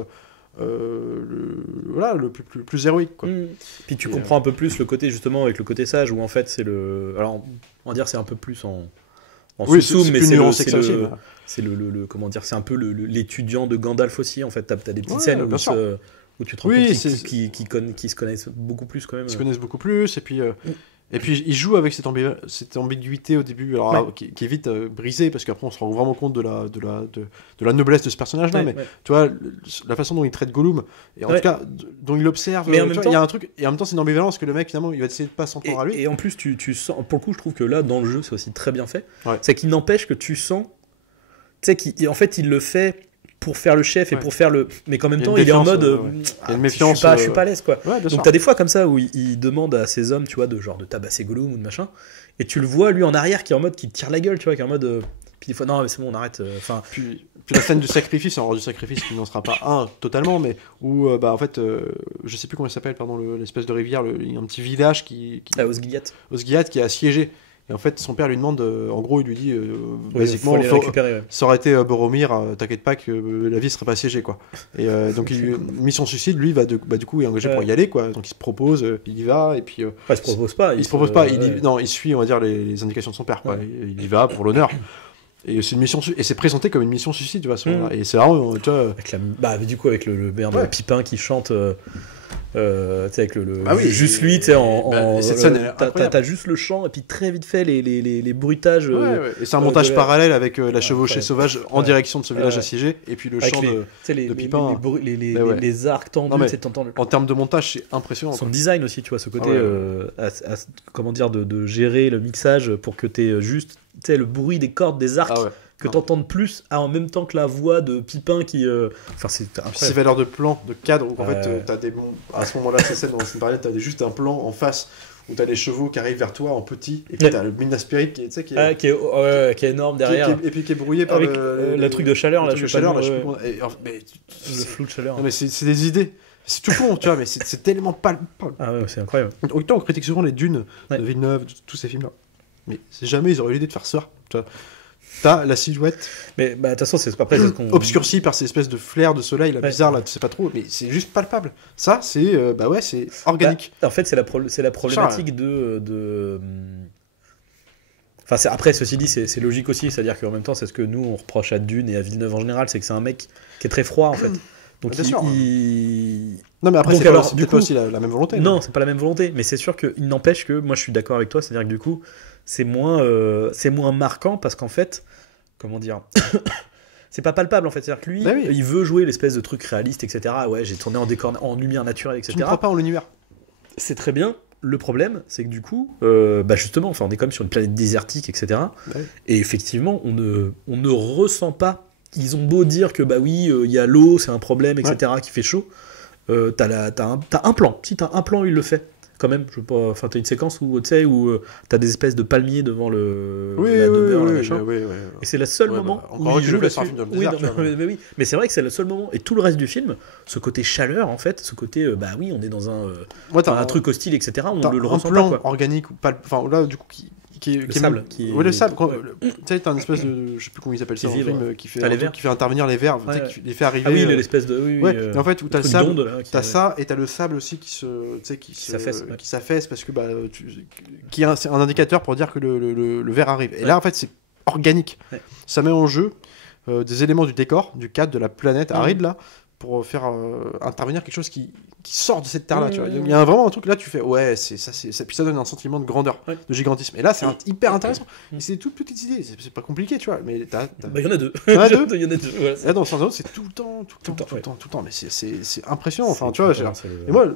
le plus héroïque quoi. Puis tu comprends un peu plus le côté justement avec le côté sage où en fait c'est alors on va dire c'est un peu plus en sous-sous, mais c'est le comment dire, c'est un peu l'étudiant de Gandalf aussi en fait. T'as des petites scènes où tu te rends compte qu'ils se connaissent beaucoup plus quand même. Ils se connaissent beaucoup plus et puis il joue avec cette ambiguïté au début, qui est vite brisée parce qu'après on se rend vraiment compte de la noblesse de ce personnage-là. Mais tu vois la façon dont il traite Gollum et en tout cas dont il observe. Mais il y a un truc et en même temps c'est une ambivalence que le mec finalement il va essayer de pas s'en prendre à lui. Et en plus tu sens, pour le coup je trouve que là dans le jeu c'est aussi très bien fait. C'est qu'il n'empêche que tu sens, tu sais qu'en fait il le fait pour faire le chef et pour faire le, mais qu'en même temps il est en mode il y a une méfiance, je suis pas à l'aise quoi. Donc t'as des fois comme ça où il demande à ses hommes, tu vois, de tabasser Gollum ou de machin, et tu le vois lui en arrière qui est en mode qui tire la gueule, tu vois, qui est en mode puis des fois non mais c'est bon on arrête, enfin puis la scène du sacrifice, alors du sacrifice qui n'en sera pas un totalement, mais où en fait je sais plus comment il s'appelle, pardon, l'espèce de rivière, il y a un petit village qui Osgiliath qui est assiégé. Et en fait, son père lui demande, en gros, il lui dit, basiquement, ça aurait été Boromir, t'inquiète pas que la vie serait pas assiégée, quoi. Et donc, mission suicide, lui, du coup, est engagé pour y aller, quoi. Donc, il se propose, il y va, et puis. Il se propose pas. Il se propose pas. Non, il suit, on va dire, les indications de son père, quoi. Il y va pour l'honneur. Et c'est une mission et c'est présenté comme une mission suicide, tu vois. Et c'est vraiment, tu vois. Du coup, avec le Pipin qui chante. Avec juste lui, tu sais, t'as juste le chant et puis très vite fait les bruitages. Et c'est un montage parallèle avec la chevauchée sauvage en direction de ce village assiégé et puis le chant de Pipin. Les arcs tendus, en termes de montage, c'est impressionnant. Son design aussi, tu vois, ce côté, comment dire, de gérer le mixage pour que t'aies juste, tu sais, le bruit des cordes, des arcs. Que t'entendes plus en même temps que la voix de Pipin qui. Enfin, c'est incroyable. Ces valeurs de plan, de cadre, où en fait, t'as à ce moment-là, ces scènes dans une parallèle, t'as juste un plan en face où t'as les chevaux qui arrivent vers toi en petit, et puis t'as le Minas Tirith qui est énorme derrière. Et puis qui est brouillé par le truc de chaleur, là, je sais pas. Le flou de chaleur. Non, mais c'est des idées. C'est tout con, tu vois, mais c'est tellement palpable. Ah ouais, c'est incroyable. Autant on critique souvent les dunes de Villeneuve, tous ces films-là. Mais jamais ils auraient eu l'idée de faire ça, tu vois. T'as la silhouette, mais de toute façon c'est après obscurcie par ces espèces de flares de soleil là, bizarre là, tu sais pas trop, mais c'est juste palpable. Ça c'est c'est organique. En fait c'est la problématique de enfin après ceci dit c'est logique aussi, c'est-à-dire qu'en même temps c'est ce que nous on reproche à Dune et à Villeneuve en général, c'est que c'est un mec qui est très froid en fait. Donc Bien sûr. il- Non, mais après, Donc c'est alors, pas, c'est du peut-être pas coup- aussi la même volonté. Non, c'est pas la même volonté, mais c'est sûr qu'il n'empêche que moi je suis d'accord avec toi, c'est-à-dire que du coup c'est moins marquant parce qu'en fait, comment dire, c'est pas palpable en fait, c'est-à-dire que lui, Bah oui. il veut jouer l'espèce de truc réaliste, etc. Ouais, j'ai tourné en décor, en lumière naturelle, Tu ne etc. crois pas en l'univers. C'est très bien. Le problème, c'est que du coup, bah justement, enfin, on est comme sur une planète désertique, etc. Bah oui. Et effectivement, on ne ressent pas. Ils ont beau dire que bah oui, il y a l'eau, c'est un problème, etc. qui fait chaud. T'as un plan. Si t'as un plan, il le fait. Quand même, je veux pas. Enfin, t'as une séquence où tu sais où t'as des espèces de palmiers devant la demeure, là, machin. oui. Et c'est le seul Ouais, moment bah, où encore il qu'il joue le fait sur un là-dessus. film dans le Oui, désert, non, tu vois. mais oui. Mais c'est vrai que c'est le seul moment. Et tout le reste du film, ce côté chaleur, en fait, ce côté, bah oui, on est dans Ouais, t'as un truc hostile, etc. On t'as le un ressent plan pas, quoi. organique ou pas. Enfin, là, du coup, Le sable, qui est- Oui, le sable. Ouais. Tu sais, t'as une espèce de. Je sais plus comment ils appellent ça Qui dans le vibre. film, qui fait, T'as les un truc vers. qui fait intervenir les vers, tu sais, Ouais. qui les fait arriver. Ah oui, l'espèce de. Oui, Ouais, et en fait, où t'as le truc sable, d'onde, là, qui- t'as ça, et t'as le sable aussi qui se. Tu sais, qui s'affaisse, ouais. qui s'affaisse parce que. Bah, qui est c'est un indicateur pour dire que le ver arrive. Et Ouais. là, en fait, c'est organique. Ouais. Ça met en jeu des éléments du décor, du cadre, de la planète Mhm. aride, là, pour faire intervenir quelque chose qui sort de cette terre-là. Ouais, Tu vois. ouais, Il y a vraiment un truc là, tu fais, ouais, c'est ça, puis ça donne un sentiment de grandeur, Ouais. de gigantisme. Et là, c'est hyper intéressant. Mhm. Et c'est des toutes petites idées, c'est pas compliqué, tu vois. Mais t'as. Bah, il y en a deux. Il y en a deux. Il y en a deux. Voilà, Là, dans Sans Zone, c'est tout le temps. ouais. Mais c'est impressionnant. Enfin, C'est- tu vois. c'est- Et moi.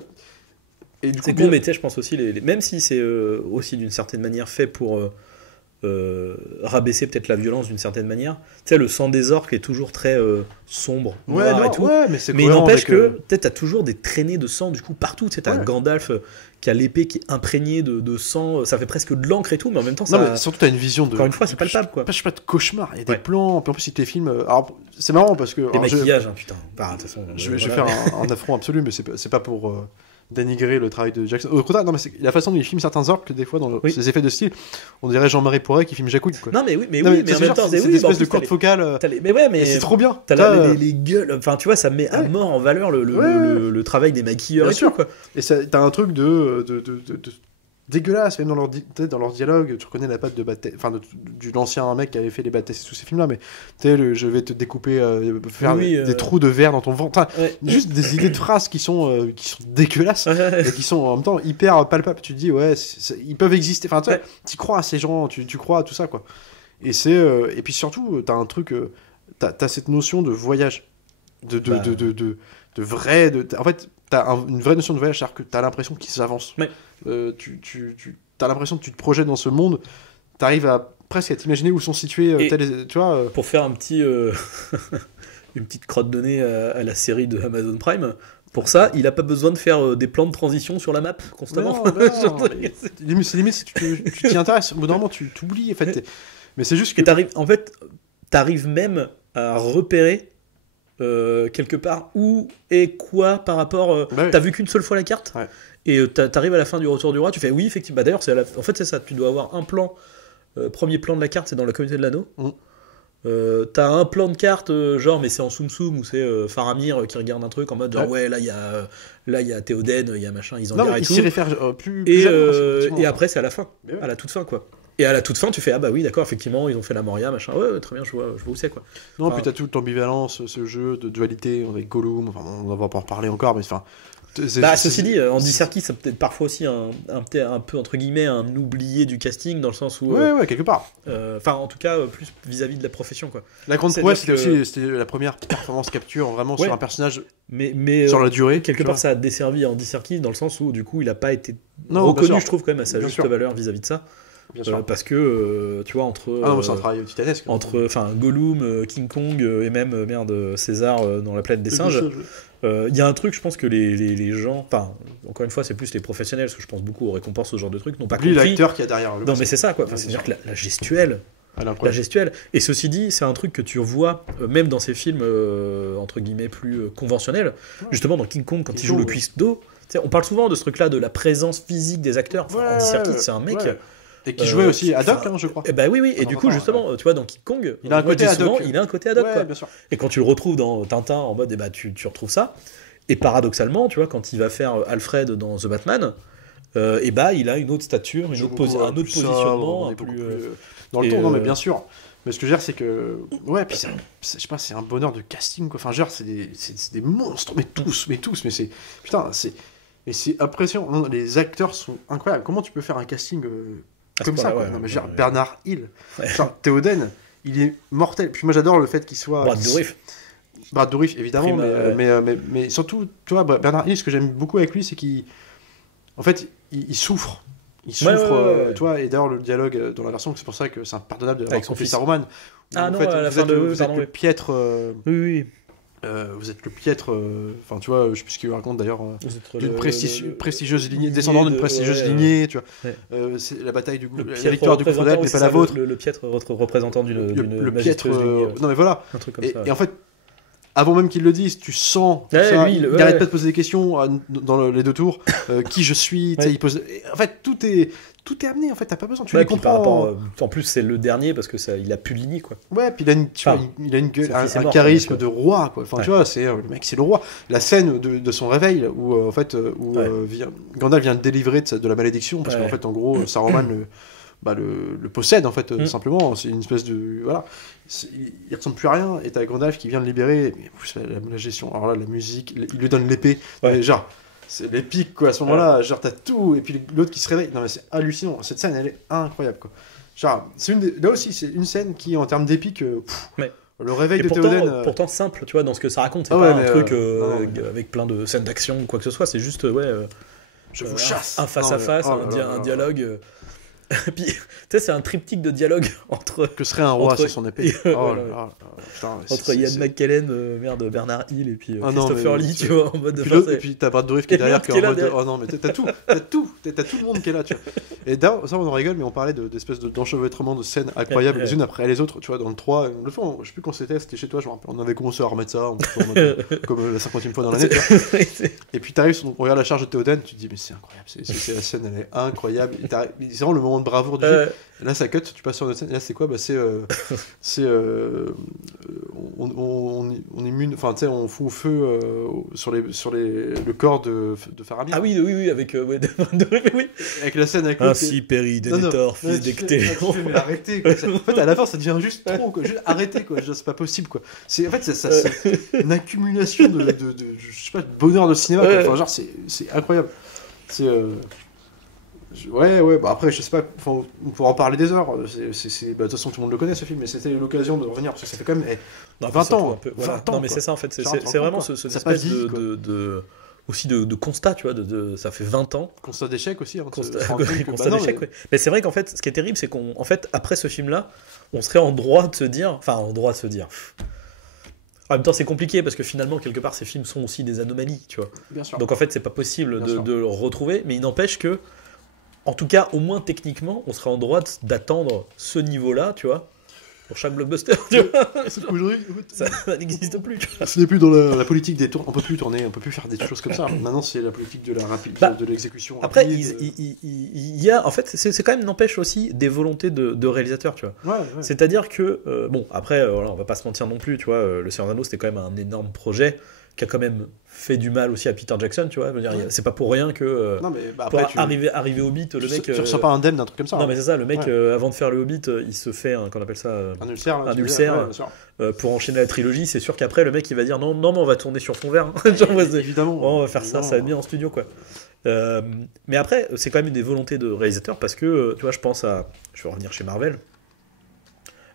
Et du coup, C'est con, mais tu sais, je pense aussi, même si c'est aussi d'une certaine manière fait pour rabaisser peut-être la violence d'une certaine manière, tu sais, le sang des orques est toujours très sombre, ouais, noir non, et tout. ouais, mais c'est Mais il cohérent n'empêche avec, que peut-être t'as toujours des traînées de sang du coup partout. Tu sais, t'as Ouais. Gandalf qui a l'épée qui est imprégnée de sang, ça fait presque de l'encre et tout, mais en même temps, Non, ça. mais surtout, t'as une vision de. Encore une fois, c'est palpable, quoi. Je sais pas, de cauchemar. Il y a des Ouais. plans. Puis en plus, si tes films. Alors, c'est marrant parce que. Les alors, maquillages, hein, putain. Bah, de toute façon, Je vais voilà. faire un affront absolu, mais c'est pas pour dénigrer le travail de Jackson. Au contraire, non, mais c'est la façon dont il filme certains orques, que des fois, dans Oui. ses effets de style, on dirait Jean-Marie Poiret qui filme Jacouille, quoi. Non, mais oui, mais Non, oui, mais en c'est même genre, temps, c'est oui, des bah, en espèces de plus, cordes focales. Mais ouais, mais Et c'est trop bien. t'as T'as, les gueules, enfin tu vois, ça met à Ouais. mort en valeur le Ouais. travail des maquilleurs Bien et sûr. tout, quoi. Et t'as un truc de dégueulasse, même dans leur dialogue. Tu reconnais la patte de Bad Taste, enfin, de l'ancien mec qui avait fait les Bad Taste et tous ces films-là, mais tu sais, je vais te découper, faire Oui, des trous de verre dans ton ventre. Enfin, Ouais. juste des idées de phrases qui sont dégueulasses. Et qui sont en même temps hyper palpables. Tu te dis, ouais, ils peuvent exister. Enfin, tu Ouais. crois à ces gens, tu crois à tout ça, quoi. Et et puis surtout, t'as un truc, t'as cette notion de voyage, de vrai. En fait, t'as une vraie notion de voyage, c'est-à-dire que t'as l'impression qu'ils avancent. Ouais. T'as l'impression que tu te projettes dans ce monde, t'arrives à presque à t'imaginer où sont situés, Et- tu vois. Pour faire un petit, une petite crotte de nez à la série de Amazon Prime, pour ça, il a pas besoin de faire des plans de transition sur la map constamment. Limite, si tu t'y intéresses, au bout d'un moment, tu t'oublies. En fait, mais c'est juste que. Et t'arrives même à repérer quelque part où et quoi par rapport. Bah oui. T'as vu qu'une seule fois la carte, Ouais. et t'arrives à la fin du Retour du Roi, tu fais oui, effectivement. Bah, d'ailleurs, en fait, c'est ça. Tu dois avoir un plan. Premier plan de la carte, c'est dans la communauté de l'anneau. T'as un plan de carte, genre, mais c'est en Soum Soum, où c'est Faramir qui regarde un truc en mode genre, ouais, là, il y a Théoden, il y a machin, ils en Non, dirent mais et il tout. s'y réfère plus Et, jamais, effectivement. et après, c'est à la fin. Mais ouais. À la toute fin, quoi. Et à la toute fin, tu fais, ah bah oui, d'accord, effectivement, ils ont fait la Moria, machin. Ouais, très bien, je vois où c'est, quoi. Non, Enfin, puis t'as toute l'ambivalence, ce jeu de dualité avec Gollum, enfin, on va pas en reparler encore, mais enfin. ceci dit, Andy Serkis, c'est peut-être parfois aussi peut-être un peu, entre guillemets, un oublié du casting, dans le sens où. Ouais, quelque part. Enfin, en tout cas, plus vis-à-vis de la profession, quoi. La grande C'est-à-dire prouesse, que- c'était la première performance capture vraiment Ouais. sur un personnage Mais sur la durée. quelque tu part, vois. ça a desservi Andy Serkis, dans le sens où, du coup, il a pas été Non, bien reconnu, sûr. je trouve, quand même, à sa Bien juste sûr. valeur vis-à-vis de ça. Bien sûr. Parce que, tu vois, entre. Ah non, mais c'est un travail titanesque. Enfin, Gollum, King Kong et même César dans la planète des singes. Il y a un truc, je pense que les gens, enfin, encore une fois, c'est plus les professionnels, parce que je pense beaucoup aux récompenses, ce genre de trucs, n'ont pas Oublie compris. l'acteur qu'il y a derrière. Non, mais c'est ça, quoi. Enfin, c'est-à-dire que la gestuelle, Elle est la incroyable. gestuelle. Et ceci dit, c'est un truc que tu vois même dans ces films entre guillemets plus conventionnels. Justement, dans King Kong, quand King il joue le Kong, cuistot, tu sais, on parle souvent de ce truc-là, de la présence physique des acteurs. Enfin, Andy Serkis, c'est un mec. Ouais. Et qui jouait aussi Haddock, enfin, je crois. Eh ben oui, et Dans du un coup, temps, justement, tu vois, dans King Kong, Il a un moi, côté je dis souvent, Haddock. il a un côté Haddock, Ouais, quoi. bien sûr. Et quand tu le retrouves dans Tintin, en mode, eh ben, tu retrouves ça. Et paradoxalement, tu vois, quand il va faire Alfred dans The Batman, et bah il a une autre stature, un autre positionnement, un peu plus. Dans le et, ton, non mais bien sûr. Mais ce que je veux dire, c'est que. Ouais, puis je sais pas, c'est un bonheur de casting, quoi. Enfin, genre, c'est des monstres, mais tous, mais c'est. Putain, c'est. Et c'est impressionnant. Non, les acteurs sont incroyables. Comment tu peux faire un casting comme ça, quoi. Non, mais genre, Bernard Hill. Genre, Théoden, il est mortel. Puis moi, j'adore le fait qu'il soit. Brad Dourif, évidemment, mais surtout, tu vois, Bernard Hill, ce que j'aime beaucoup avec lui, c'est qu'il. En fait, il souffre. Il souffre, tu vois, et d'ailleurs, le dialogue dans la version, c'est pour ça que c'est impardonnable d'avoir compris Saruman. Ah non, à la fin de. Vous êtes le piètre. Oui. Vous êtes le piètre, enfin tu vois, je sais plus ce qu'il raconte d'ailleurs, d'une prestigieuse lignée, descendant d'une prestigieuse lignée, tu vois. C'est la bataille du la victoire du Gouffredel, mais pas la vôtre. Le piètre représentant d'une piètre. Non mais voilà. Un truc comme ça. Et en fait, avant même qu'il le dise, tu sens ça. Il n'arrête pas de poser des questions dans les deux tours. Qui je suis, tu sais, il pose. En fait, tout est amené, en fait, t'as pas besoin, tu les comprends. Par rapport, en plus, c'est le dernier parce que il a plus de lignée, quoi. Ouais, puis il a une gueule, un charisme de roi, quoi. Enfin, tu vois, le mec, c'est le roi. La scène de son réveil, où Gandalf vient de délivrer de la malédiction, parce qu'en fait, en gros, Saruman le possède, en fait, simplement. C'est une espèce de. Voilà. Il ressemble plus à rien, et t'as Gandalf qui vient de libérer. Mais la gestion, alors là, la musique, il lui donne l'épée. Genre. C'est l'épique, quoi, à ce moment-là, genre t'as tout, et puis l'autre qui se réveille, non mais c'est hallucinant, cette scène elle est incroyable, quoi. Genre, là aussi c'est une scène qui, en termes d'épique, le réveil de Théoden... Pourtant simple, tu vois, dans ce que ça raconte, c'est pas un truc avec plein de scènes d'action ou quoi que ce soit, c'est juste, je vous chasse. Un face-à-face, un dialogue... Puis, tu sais, c'est un triptyque de dialogue entre... Que serait un roi sur son épée. Entre Ian McKellen, Bernard Hill, et puis Christopher Lee, tu vois, en mode de... Et puis t'as Brad Dourif qui est derrière, qui est en mode... Oh non, mais t'as tout le monde qui est là, tu vois. Et ça, on en rigole, mais on parlait d'espèces d'enchevêtrement de scènes incroyables, les unes après les autres, tu vois, dans le 3, le fois, je sais plus quand c'était chez toi, je me rappelle, on avait commencé à remettre ça, comme la 50e fois dans l'année, tu vois. Et puis t'arrives, on regarde la charge de Théoden, tu te dis, mais c'est incroyable, la scène, elle est incroyable. C'est vraiment le moment de bravoure du film. Là ça cut, tu passes sur notre scène, là c'est quoi, on immune, enfin tu sais, on fout au feu sur le corps de Faramir. Ah oui, avec avec la scène avec ainsi périt Denethor, fils d'Ectéon. Mais arrêtez, quoi. En fait à la fin ça devient juste trop, quoi. Juste arrêtez, quoi. C'est pas possible, quoi. C'est en fait c'est une accumulation de je sais pas, de bonheur de cinéma, quoi. Enfin genre c'est incroyable. C'est ouais, bah après, je sais pas, on pourra en parler des heures. De toute façon, tout le monde le connaît, ce film, mais c'était l'occasion de revenir, parce que ça fait quand même 20 ans. 20 ans. Non, mais c'est ça, en fait, c'est vraiment ce espèce aussi de constat, tu vois, ça fait 20 ans. Constat d'échec aussi. Constat d'échec, ouais. Mais c'est vrai qu'en fait, ce qui est terrible, c'est qu'en fait, après ce film-là, on serait en droit de se dire. En même temps, c'est compliqué parce que finalement, quelque part, ces films sont aussi des anomalies, tu vois. Bien sûr. Donc en fait, c'est pas possible de le retrouver, mais il n'empêche que. En tout cas, au moins techniquement, on serait en droit d'attendre ce niveau-là, tu vois, pour chaque blockbuster. Aujourd'hui, ça n'existe plus. Tu vois. Ce n'est plus dans la politique des tours. On peut plus tourner, on peut plus faire des choses comme ça. Maintenant, c'est la politique de la rapidité, de l'exécution. Après, il y a, en fait, c'est quand même n'empêche aussi des volontés de réalisateurs, tu vois. Ouais. C'est-à-dire que, bon, après, on va pas se mentir non plus, tu vois, Le Seigneur des Anneaux, c'était quand même un énorme projet qui a quand même fait du mal aussi à Peter Jackson, tu vois. Je veux dire, c'est pas pour rien que non, mais après, arriver au Hobbit, le mec... Tu reçois pas indemne d'un truc comme ça. Non, mais c'est ça, le mec, avant de faire le Hobbit, il se fait, qu'on appelle ça... un ulcère. Pour enchaîner la trilogie. C'est sûr qu'après, le mec, il va dire non, mais on va tourner sur fond vert. Évidemment. On va faire ça va être bien en studio, quoi. Mais après, c'est quand même des volontés de réalisateur parce que, tu vois, je pense à... Je vais revenir chez Marvel.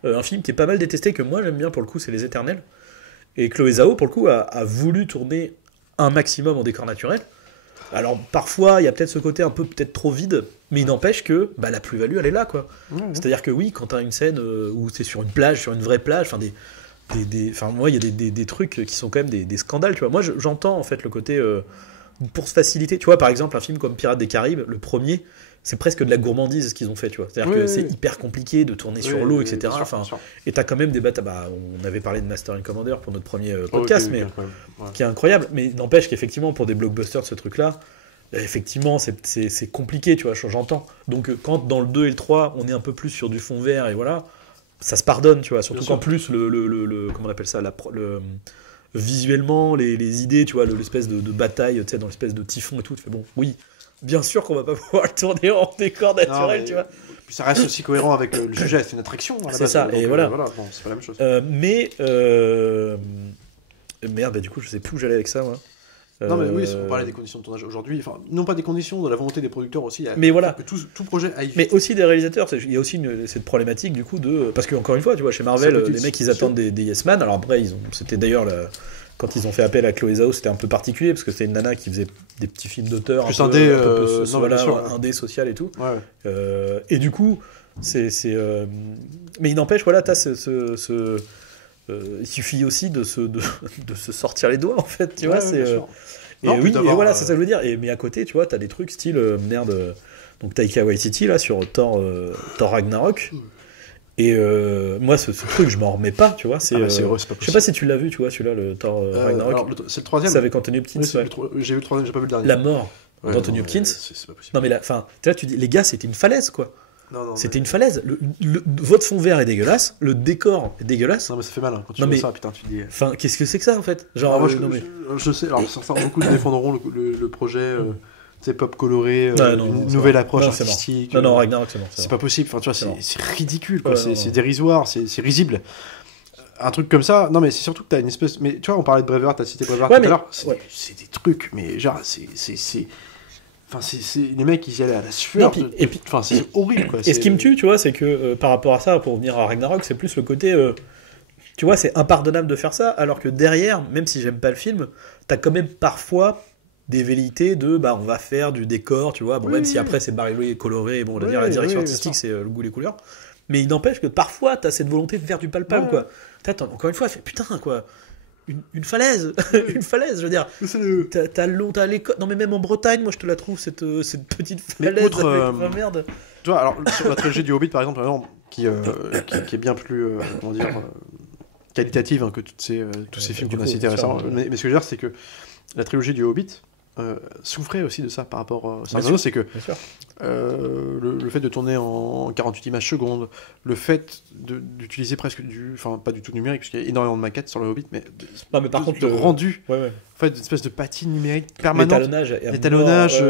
Un film qui est pas mal détesté, que moi j'aime bien pour le coup, c'est Les Éternels. Et Chloé Zhao, pour le coup, a voulu tourner un maximum en décor naturel. Alors parfois, il y a peut-être ce côté un peu peut-être trop vide, mais il n'empêche que la plus-value, elle est là, quoi. C'est-à-dire que oui, quand tu as une scène où c'est sur une plage, sur une vraie plage, enfin moi, il y a des trucs qui sont quand même des scandales, tu vois. Moi, j'entends en fait le côté pour se faciliter. Tu vois, par exemple, un film comme Pirates des Caraïbes, le premier, c'est presque de la gourmandise ce qu'ils ont fait, tu vois. C'est-à-dire que c'est hyper compliqué de tourner sur l'eau, etc. Et t'as quand même des batailles. On avait parlé de Master and Commander pour notre premier podcast, qui est incroyable. Mais n'empêche qu'effectivement, pour des blockbusters, ce truc-là, effectivement, c'est compliqué, tu vois, j'entends. Donc, quand dans le 2 et le 3, on est un peu plus sur du fond vert, et voilà, ça se pardonne, tu vois. Surtout qu'en plus, comment on appelle ça, visuellement, les idées, tu vois, l'espèce de bataille, tu sais, dans l'espèce de typhon et tout, tu fais bon, oui. bien sûr qu'on va pas pouvoir le tourner en décor naturel, mais- tu vois. Puis ça reste aussi cohérent avec le sujet, c'est une attraction. À la C'est base, ça, donc, et voilà. Bon, c'est pas la même chose. Merde, bah, du coup, je sais plus où j'allais avec ça, moi. Non, mais oui, on parlait des conditions de tournage aujourd'hui. Enfin, non pas des conditions, de la volonté des producteurs aussi. Mais voilà. Que tout projet aille vite. Mais aussi des réalisateurs, il y a aussi cette problématique du coup de... Parce que encore une fois, tu vois, chez Marvel, Ça peut les mecs ils attendent des Yes Man, alors après, c'était d'ailleurs, quand ils ont fait appel à Chloé Zhao, c'était un peu particulier, parce que c'était une nana qui faisait des petits films d'auteur, Plus un indé, peu non, voilà, bien sûr, indé social et tout. Ouais. Et du coup, mais il n'empêche, voilà, t'as il suffit aussi de se sortir les doigts, en fait, tu vois, Ouais, bien sûr. Et Non, oui, d'avoir, et voilà, c'est ça que je veux dire. Mais à côté, tu vois, t'as des trucs style donc Taika Waititi là sur Thor Ragnarok. Et moi, ce truc, je m'en remets pas, tu vois. C'est heureux, c'est pas je sais pas si tu l'as vu, tu vois, celui-là, le Thor Ragnarok. Alors, c'est le troisième. C'est avec Anthony Hopkins. Oui, Ouais. j'ai vu le troisième, j'ai pas vu le dernier. La mort Ouais, d'Anthony non, Hopkins. mais c'est pas possible. Non mais là, enfin, là tu dis, les gars, c'était une falaise, quoi. Non, C'était une falaise. Votre fond vert est dégueulasse, le décor est dégueulasse. Non, mais ça fait mal hein, quand tu Non, vois mais- ça, putain, tu dis. Enfin, qu'est-ce que c'est que ça en fait? Genre, Alors, moi, non, mais... je sais, alors certains beaucoup défendront le projet tu sais, pop coloré, non, une c'est nouvelle bon. approche Non, c'est bon. artistique. Non, Ragnarok, c'est bon. C'est pas possible, enfin, tu vois, C'est bon. c'est ridicule, quoi. Ouais, c'est non. dérisoire, c'est risible. Un truc comme ça, non, mais c'est surtout que t'as une espèce. Mais tu vois, on parlait de Braveheart, t'as cité Braveheart Ouais, tout mais- à l'heure. ouais. C'est des trucs, mais genre, Enfin, les mecs, ils y allaient à la sueur. Non, et puis- Enfin, c'est horrible, quoi. Et ce qui me tue, tu vois, c'est que par rapport à ça, pour revenir à Ragnarok, c'est plus le côté. Tu vois, c'est impardonnable de faire ça, alors que derrière, même si j'aime pas le film, t'as quand même parfois des velléités de bah on va faire du décor, tu vois, bon, même si après c'est bariolé et coloré, bon, Oui, la direction oui, artistique bien c'est le goût les couleurs, mais il n'empêche que parfois t'as cette volonté de faire du palpable, Ouais. quoi. Encore une fois, fait putain, quoi. Une falaise, une falaise, je veux dire. C'est le. T'as les non mais même en Bretagne, moi je te la trouve cette petite Mais falaise outre, avec merde. Tu vois, alors, sur la trilogie du Hobbit, par exemple, qui est bien plus, comment dire, qualitative hein, que tous ces films du qu'on a coup, cités bien sûr, récemment. Mais ce que je veux dire, c'est que la trilogie du Hobbit souffrait aussi de ça par rapport à Bien Seigneur, c'est que Bien sûr. le fait de tourner en 48 images secondes, le fait d'utiliser presque enfin pas du tout numérique, parce qu'il y a énormément de maquettes sur le Hobbit, mais Non mais par contre de le rendu, ouais. en fait, une espèce de patine numérique permanente. L'étalonnage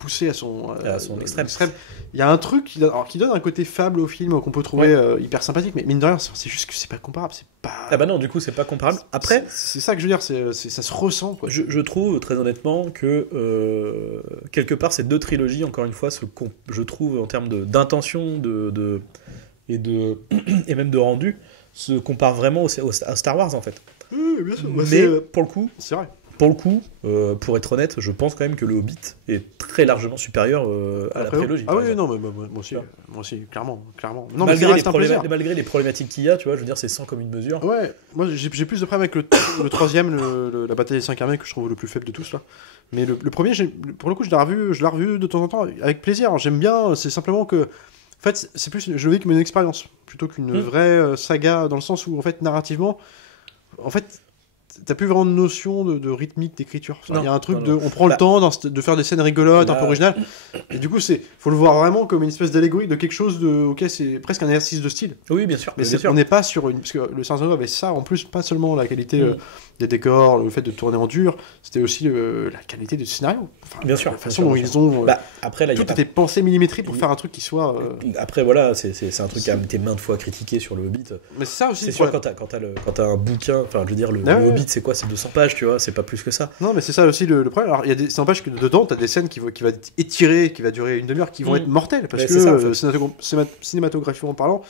Poussé à son extrême. Il y a un truc qui donne un côté fable au film qu'on peut trouver hyper sympathique, mais mine de rien, c'est juste que c'est pas comparable. C'est pas. Ah bah non, du coup, c'est pas comparable. Après, c'est ça que je veux dire, ça se ressent. Quoi. je trouve très honnêtement que quelque part, ces deux trilogies, encore une fois, je trouve en termes d'intention et même de rendu, se comparent vraiment à Star Wars en fait. Oui, bien sûr. Mais pour le coup, c'est vrai. Pour être honnête, je pense quand même que le Hobbit est très largement supérieur à la prélogie. Ah par oui, exemple. non, mais moi aussi, clairement. Non, malgré, mais ça reste un plaisir. malgré les problématiques qu'il y a, tu vois, je veux dire, c'est sans commune mesure. Ouais, moi j'ai plus de problème avec le troisième, la bataille des 5 armées, que je trouve le plus faible de tous là. Mais le premier, pour le coup, je l'ai revu de temps en temps avec plaisir. J'aime bien, c'est simplement que. En fait, c'est plus, je le vis comme une expérience plutôt qu'une vraie saga, dans le sens où, en fait, narrativement, en fait. T'as plus vraiment de notion de rythmique d'écriture. Il y a un truc on prend le temps de faire des scènes rigolotes, un peu originales. Et du coup, faut le voir vraiment comme une espèce d'allégorie de quelque chose auquel c'est presque un exercice de style. Oui, bien sûr. Mais bien sûr. on n'est pas sur parce que le Seigneur des Anneaux avait ça, en plus, pas seulement la qualité des décors, le fait de tourner en dur, c'était aussi la qualité du scénario. Enfin, bien sûr. La façon dont ils ont. Après, là, tout était pensé millimétré pour faire un truc qui soit. Après, voilà, c'est un truc qui a été maintes fois critiqué sur le Hobbit. Mais c'est ça aussi. C'est sûr, quand t'as un bouquin, enfin, je veux dire, le Hobbit, c'est quoi? C'est 200 pages, tu vois, c'est pas plus que ça. Non, mais c'est ça aussi le problème. Alors, ça n'empêche que dedans, t'as des scènes qui vont étirer, qui va durer une demi-heure, qui vont être mortelles, parce que ça, en fait. cinématographiquement parlant,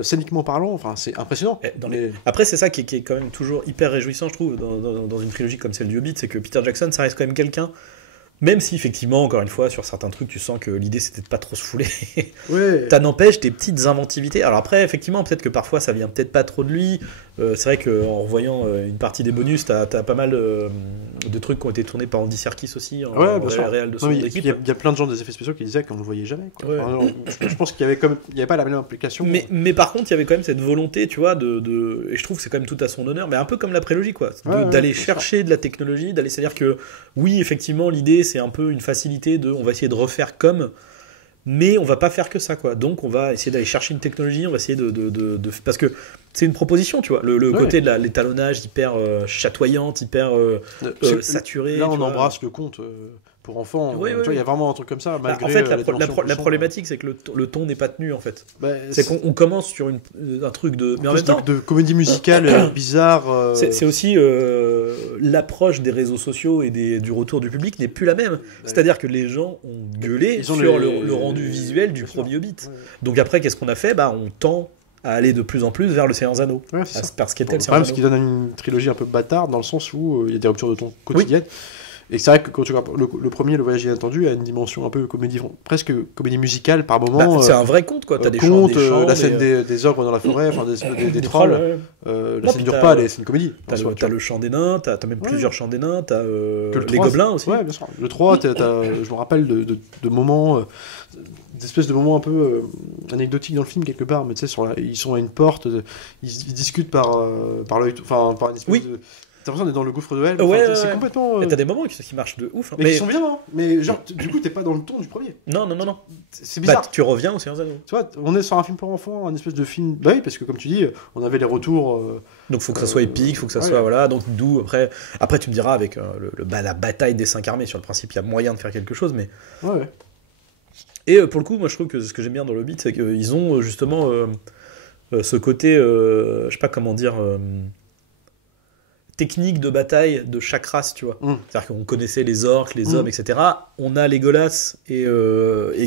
scéniquement parlant, enfin, c'est impressionnant. Après, c'est ça qui est quand même toujours hyper réjouissant, je trouve, dans une trilogie comme celle du Hobbit, c'est que Peter Jackson, ça reste quand même quelqu'un. Même si, effectivement, encore une fois, sur certains trucs, tu sens que l'idée, c'était de pas trop se fouler. Ouais. Ça n'empêche des petites inventivités. Alors après, effectivement, peut-être que parfois, ça vient peut-être pas trop de lui. C'est vrai qu'en revoyant une partie des bonus, t'as pas mal de trucs qui ont été tournés par Andy Serkis aussi, en réel de son équipe. Il y a plein de gens des effets spéciaux qui disaient qu'on ne le voyait jamais. Quoi. Ouais. Enfin, je pense qu'il y avait pas la même implication. Mais par contre, il y avait quand même cette volonté, tu vois, et je trouve que c'est quand même tout à son honneur, mais un peu comme la prélogie, quoi, d'aller chercher de la technologie, c'est-à-dire que oui, effectivement, l'idée c'est un peu une facilité on va essayer de refaire comme, mais on va pas faire que ça, quoi. Donc on va essayer d'aller chercher une technologie, on va essayer parce que c'est une proposition, tu vois, le côté de l'étalonnage hyper chatoyante, hyper saturé. Là, on tu vois. embrasse le conte. pour enfants. Oui, Tu oui, vois, il y a oui. vraiment un truc comme ça, Bah, malgré en fait, la dimension la puissante. problématique, c'est que le ton n'est pas tenu, en fait. Bah, C'est qu'on commence sur un truc de... Mais en même temps, de comédie musicale bizarre. c'est aussi l'approche des réseaux sociaux et du retour du public n'est plus la même. C'est-à-dire que les gens ont gueulé Ils ont sur les- le rendu visuel du Bien sûr. premier Hobbit. Ouais. Donc après, qu'est-ce qu'on a fait ? Bah, on tend à aller de plus en plus vers le Seigneur des Anneaux. Ouais, c'est ça. Parce qu'était Bon, le le Seigneur problème, des c'est qu'il Anneaux. donne une trilogie un peu bâtarde dans le sens où il y a des ruptures de ton quotidiennes. Et c'est vrai que quand tu regardes le premier, Le Voyage inattendu, a une dimension un peu presque comédie musicale par moment. Bah, c'est un vrai conte, quoi. T'as des chants, conte, des chants, la scène des des ogres dans la forêt, enfin des des trolls. ouais. La Non, scène puis dure t'as- pas, c'est une comédie. T'as en soi, le, tu t'as vois. le chant des nains, t'as même Ouais. plusieurs chants des nains, t'as Que le les 3, gobelins aussi. Ouais, bien sûr. Le 3, je me rappelle de moments, d'espèces de moments un peu anecdotiques dans le film quelque part, mais tu sais, ils sont à une porte, ils discutent par l'œil, enfin par une espèce Oui. de... T'as l'impression d'être dans le gouffre de Helm, Ouais, c'est ouais. complètement... Et t'as des moments qui marchent de ouf. Hein. mais qui sont bien, hein. Mais genre, du coup, t'es pas dans le ton du premier. Non. C'est Bah, bizarre. tu reviens au Seigneur des Anneaux. Tu vois, on est sur un film pour enfants, un espèce de film... Bah oui, parce que comme tu dis, on avait les retours... Donc faut que ça soit épique, faut que ça ouais. soit voilà. Donc d'où après tu me diras avec la bataille des 5 armées sur le principe, il y a moyen de faire quelque chose, mais Ouais. et pour le coup, moi je trouve que ce que j'aime bien dans le Hobbit, c'est qu'ils ont justement ce côté, je sais pas comment dire, technique de bataille de chaque race, tu vois. C'est-à-dire qu'on connaissait les orques, les hommes, etc. On a Legolas et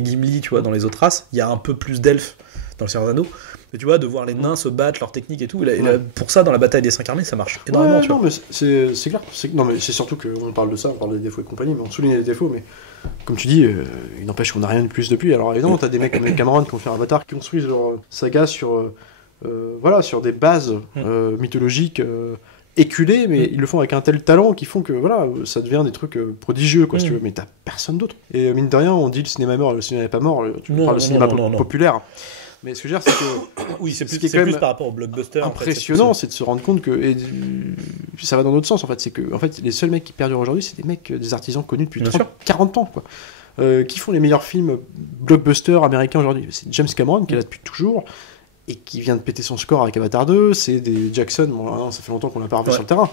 Gimli, tu vois, dans les autres races. Il y a un peu plus d'elfes dans le Seigneur des Anneaux. Mais tu vois, de voir les nains se battre, leur technique et tout, pour ça, dans la bataille des 5 armées, ça marche énormément, Ouais, tu non, vois. mais c'est clair. Non, mais c'est surtout qu'on parle de ça, on parle des défauts et compagnie, mais on souligne les défauts, mais comme tu dis, il n'empêche qu'on n'a rien de plus depuis. Alors évidemment, t'as des mecs comme Cameron qui ont fait Avatar, qui construisent leur saga sur des bases mythologiques éculées, mais ils le font avec un tel talent qui font que voilà, ça devient des trucs prodigieux, quoi, si tu veux, mais t'as personne d'autre. Et mine de rien, on dit le cinéma est mort, le cinéma n'est pas mort, tu Non, parles non, de cinéma non, non. populaire. Mais ce que je veux dire, c'est que Oui, c'est ce plus, qui est c'est quand plus même par rapport au blockbuster. en fait, impressionnant, c'est de se rendre compte que puis ça va dans l'autre sens en fait, c'est que en fait les seuls mecs qui perdurent aujourd'hui, c'est des mecs, des artisans connus depuis Bien 30, 40 ans quoi. Qui font les meilleurs films blockbusters américains aujourd'hui. C'est James Cameron qui est là depuis toujours et qui vient de péter son score avec Avatar 2, c'est des Jackson, bon là, ça fait longtemps qu'on l'a pas revu sur le terrain.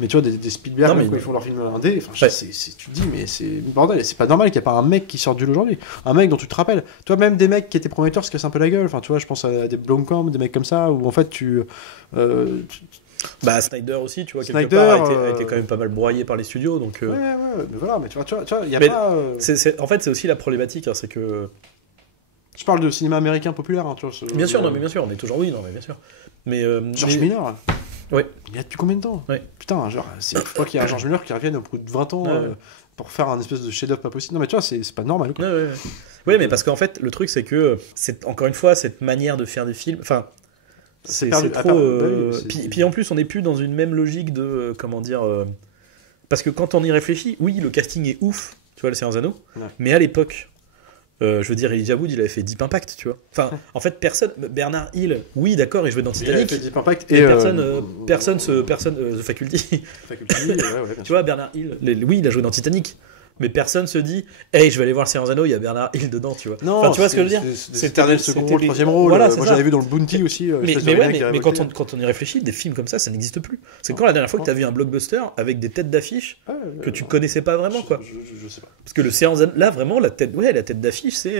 Mais tu vois, des Spielberg, Non, mais- quand ils font leur film indé, enfin, Ouais. tu te dis, mais c'est bordel, c'est pas normal qu'il n'y ait pas un mec qui sorte du lot aujourd'hui. Un mec dont tu te rappelles. Toi, même des mecs qui étaient prometteurs se cassent un peu la gueule. Enfin, tu vois, je pense à des Blomkamp, des mecs comme ça, où en fait, Bah, Snyder aussi, tu vois, quelque Snyder, part, a été quand même pas mal broyé par les studios, donc... Ouais, mais voilà, mais tu vois, il y a Mais pas. en fait, c'est aussi la problématique, hein, c'est que... Je parle de cinéma américain populaire, hein, tu vois. Bien sûr, non, mais bien sûr, on est toujours oui, non, mais bien sûr. Mais... George mais- Miller. Ouais. Il y a depuis combien de temps Ouais. Putain, genre, faut pas qu'il y ait un George Miller qui revienne au bout de 20 ans Ouais. pour faire un espèce de chef-d'œuvre pas possible. Non, mais tu vois, c'est pas normal, quoi. Ouais. Oui, mais parce qu'en fait, le truc, c'est que, encore une fois, cette manière de faire des films... Enfin, c'est perdu. trop... Bah oui, c'est- Puis en plus, on n'est plus dans une même logique de... comment dire... Parce que quand on y réfléchit, oui, le casting est ouf, tu vois, le Seigneur des Anneaux, Ouais. mais à l'époque... je veux dire, Elijah Wood, il avait fait Deep Impact, tu vois. Enfin, en fait, personne... Bernard Hill, oui, d'accord, il jouait dans Il a Titanic, fait Deep Impact mais et personne, The Faculty. Faculty, ouais, bien Tu sûr. vois, Bernard Hill, oui, il a joué dans Titanic, mais personne se dit, hey, je vais aller voir le Seigneur des Anneaux, il y a Bernard Hill dedans, tu vois. Non, Enfin, tu vois ce que je veux dire C'est éternel second c'était rôle, des- troisième rôle. Voilà, c'est Moi, ça. j'avais vu dans le Bounty aussi. Mais, espèce de mais ouais, mec qui a mais révolté. quand on y réfléchit, des films comme ça n'existe plus. C'est quand la dernière fois que tu as vu un blockbuster avec des têtes d'affiche Ouais, que tu connaissais pas vraiment, quoi. Je sais pas. Parce que le Seigneur des Anneaux, là, vraiment, la tête d'affiche, c'est...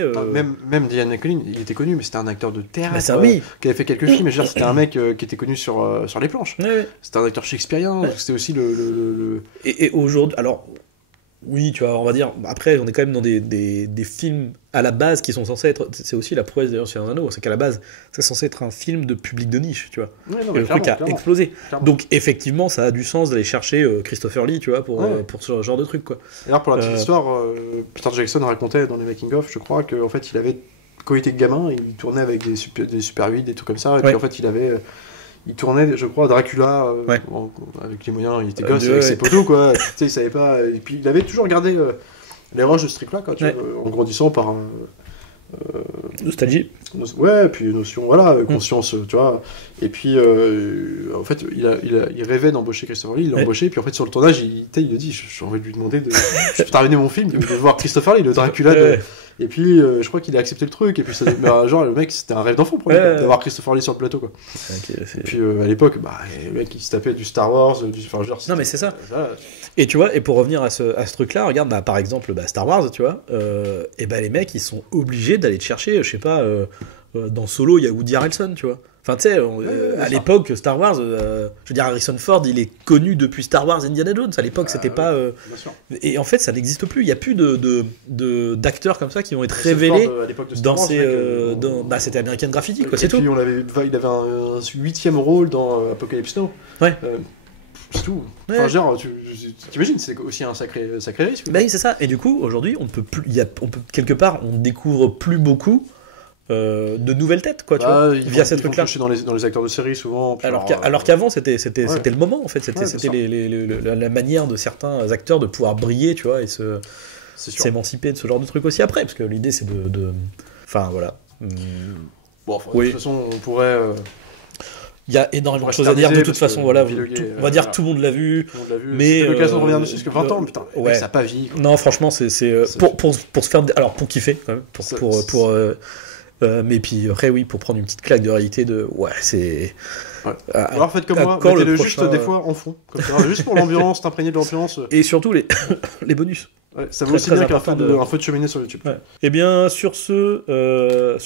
Même Diane McCollin, il était connu, mais c'était un acteur de théâtre Bah, ça, oui. qui avait fait quelques films. Mais je veux dire, c'était un mec qui était connu sur les planches. Ouais. C'était un acteur shakespearien. Ouais. C'était aussi le... Et aujourd'hui, alors, oui, tu vois, on va dire, après, on est quand même dans des films à la base qui sont censés être, c'est aussi la prouesse d'ailleurs sur un anneau, c'est qu'à la base, c'est censé être un film de public de niche, tu vois. Ouais, non, Et mais le truc a clairement. explosé. Clairement. Donc, effectivement, ça a du sens d'aller chercher Christopher Lee, tu vois, pour Ouais. ce genre de truc, quoi. Et alors, pour la petite Euh, histoire, Peter Jackson racontait dans les making-of, je crois, qu'en fait, il avait, quand il était gamin, il tournait avec des Super 8, des trucs comme ça, et Ouais. puis en fait, il tournait, je crois, Dracula, Ouais. avec les moyens, il était gosse, ouais. avec ses poteaux, quoi. Tu sais, il savait pas. Et puis, il avait toujours gardé les roches de ce truc-là, quoi, tu Ouais. vois, en grandissant par Nostalgie. ouais, puis une notion, voilà, conscience, tu vois. Et puis, en fait, il rêvait d'embaucher Christopher Lee, il l'a Ouais. embauché, puis en fait, sur le tournage, il le dit, j'ai envie de lui demander de. Je peux terminer mon film, de voir Christopher Lee, le Dracula de. Ouais. Et puis, je crois qu'il a accepté le truc. Et puis, genre, le mec, c'était un rêve d'enfant pour lui, d'avoir Christopher Lee sur le plateau, quoi. Okay, et puis, à l'époque, le mec, il se tapait du Star Wars, non, mais c'est ça. Et tu vois, et pour revenir à ce truc-là, regarde, par exemple, Star Wars, tu vois, et les mecs, ils sont obligés d'aller te chercher, je sais pas, dans Solo, il y a Woody Harrelson, tu vois. Enfin, tu sais, à l'époque, Star Wars, je veux dire, Harrison Ford, il est connu depuis Star Wars Indiana Jones. À l'époque, c'était pas. Et en fait, ça n'existe plus. Il n'y a plus d'acteurs comme ça qui vont être révélés dans ces. C'était American Graffiti, quoi, c'est tout. Il avait un 8e rôle dans Apocalypse Now. Ouais. C'est tout. Enfin, genre, t'imagines, c'est aussi un sacré risque. Oui, c'est ça. Et du coup, aujourd'hui, quelque part, on découvre plus beaucoup. De nouvelles têtes, quoi, tu vois, via ces trucs-là. Dans les acteurs de série, souvent. Alors qu'avant, c'était le moment, en fait. C'était la manière de certains acteurs de pouvoir briller, tu vois, et s'émanciper de ce genre de trucs aussi après, parce que l'idée, c'est de... Enfin, voilà. Bon, de toute façon, on pourrait... Il y a énormément de choses à dire, de toute façon, voilà. On va dire que tout le monde l'a vu. Mais c'est l'occasion de revenir dessus, parce que 20 ans, putain, ça n'a pas vie. Non, franchement, c'est pour se faire... Alors, pour kiffer, quand même, mais puis après, oui, pour prendre une petite claque de réalité c'est... Ouais. Alors faites comme moi, mettez-le juste des fois en fond, comme ça, juste pour l'ambiance, t'imprégner de l'ambiance. Et surtout les bonus. Ouais, ça vaut aussi bien qu'un feu de cheminée sur YouTube. Ouais. Et bien, sur ce, on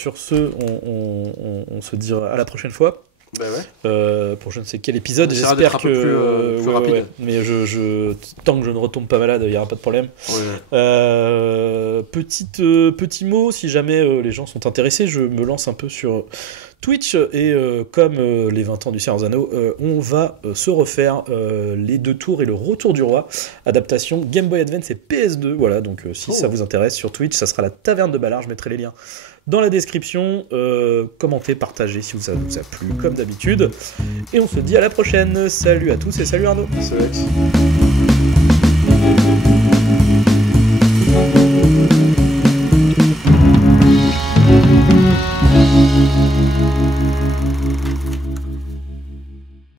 se dit à la prochaine fois. Bah ouais. Pour je ne sais quel épisode, j'espère que plus rapide. Ouais. Mais tant que je ne retombe pas malade, il n'y aura pas de problème. Ouais. Petit mot, si jamais les gens sont intéressés, je me lance un peu sur Twitch et comme les 20 ans du Seigneur des Anneaux, on va se refaire les 2 tours et le retour du roi, adaptation Game Boy Advance et PS2. Voilà, donc si ça vous intéresse sur Twitch, ça sera la Taverne de Ballard, je mettrai les liens dans la description. Commentez, partagez si ça vous a plu, comme d'habitude. Et on se dit à la prochaine. Salut à tous et salut Arnaud. Salut.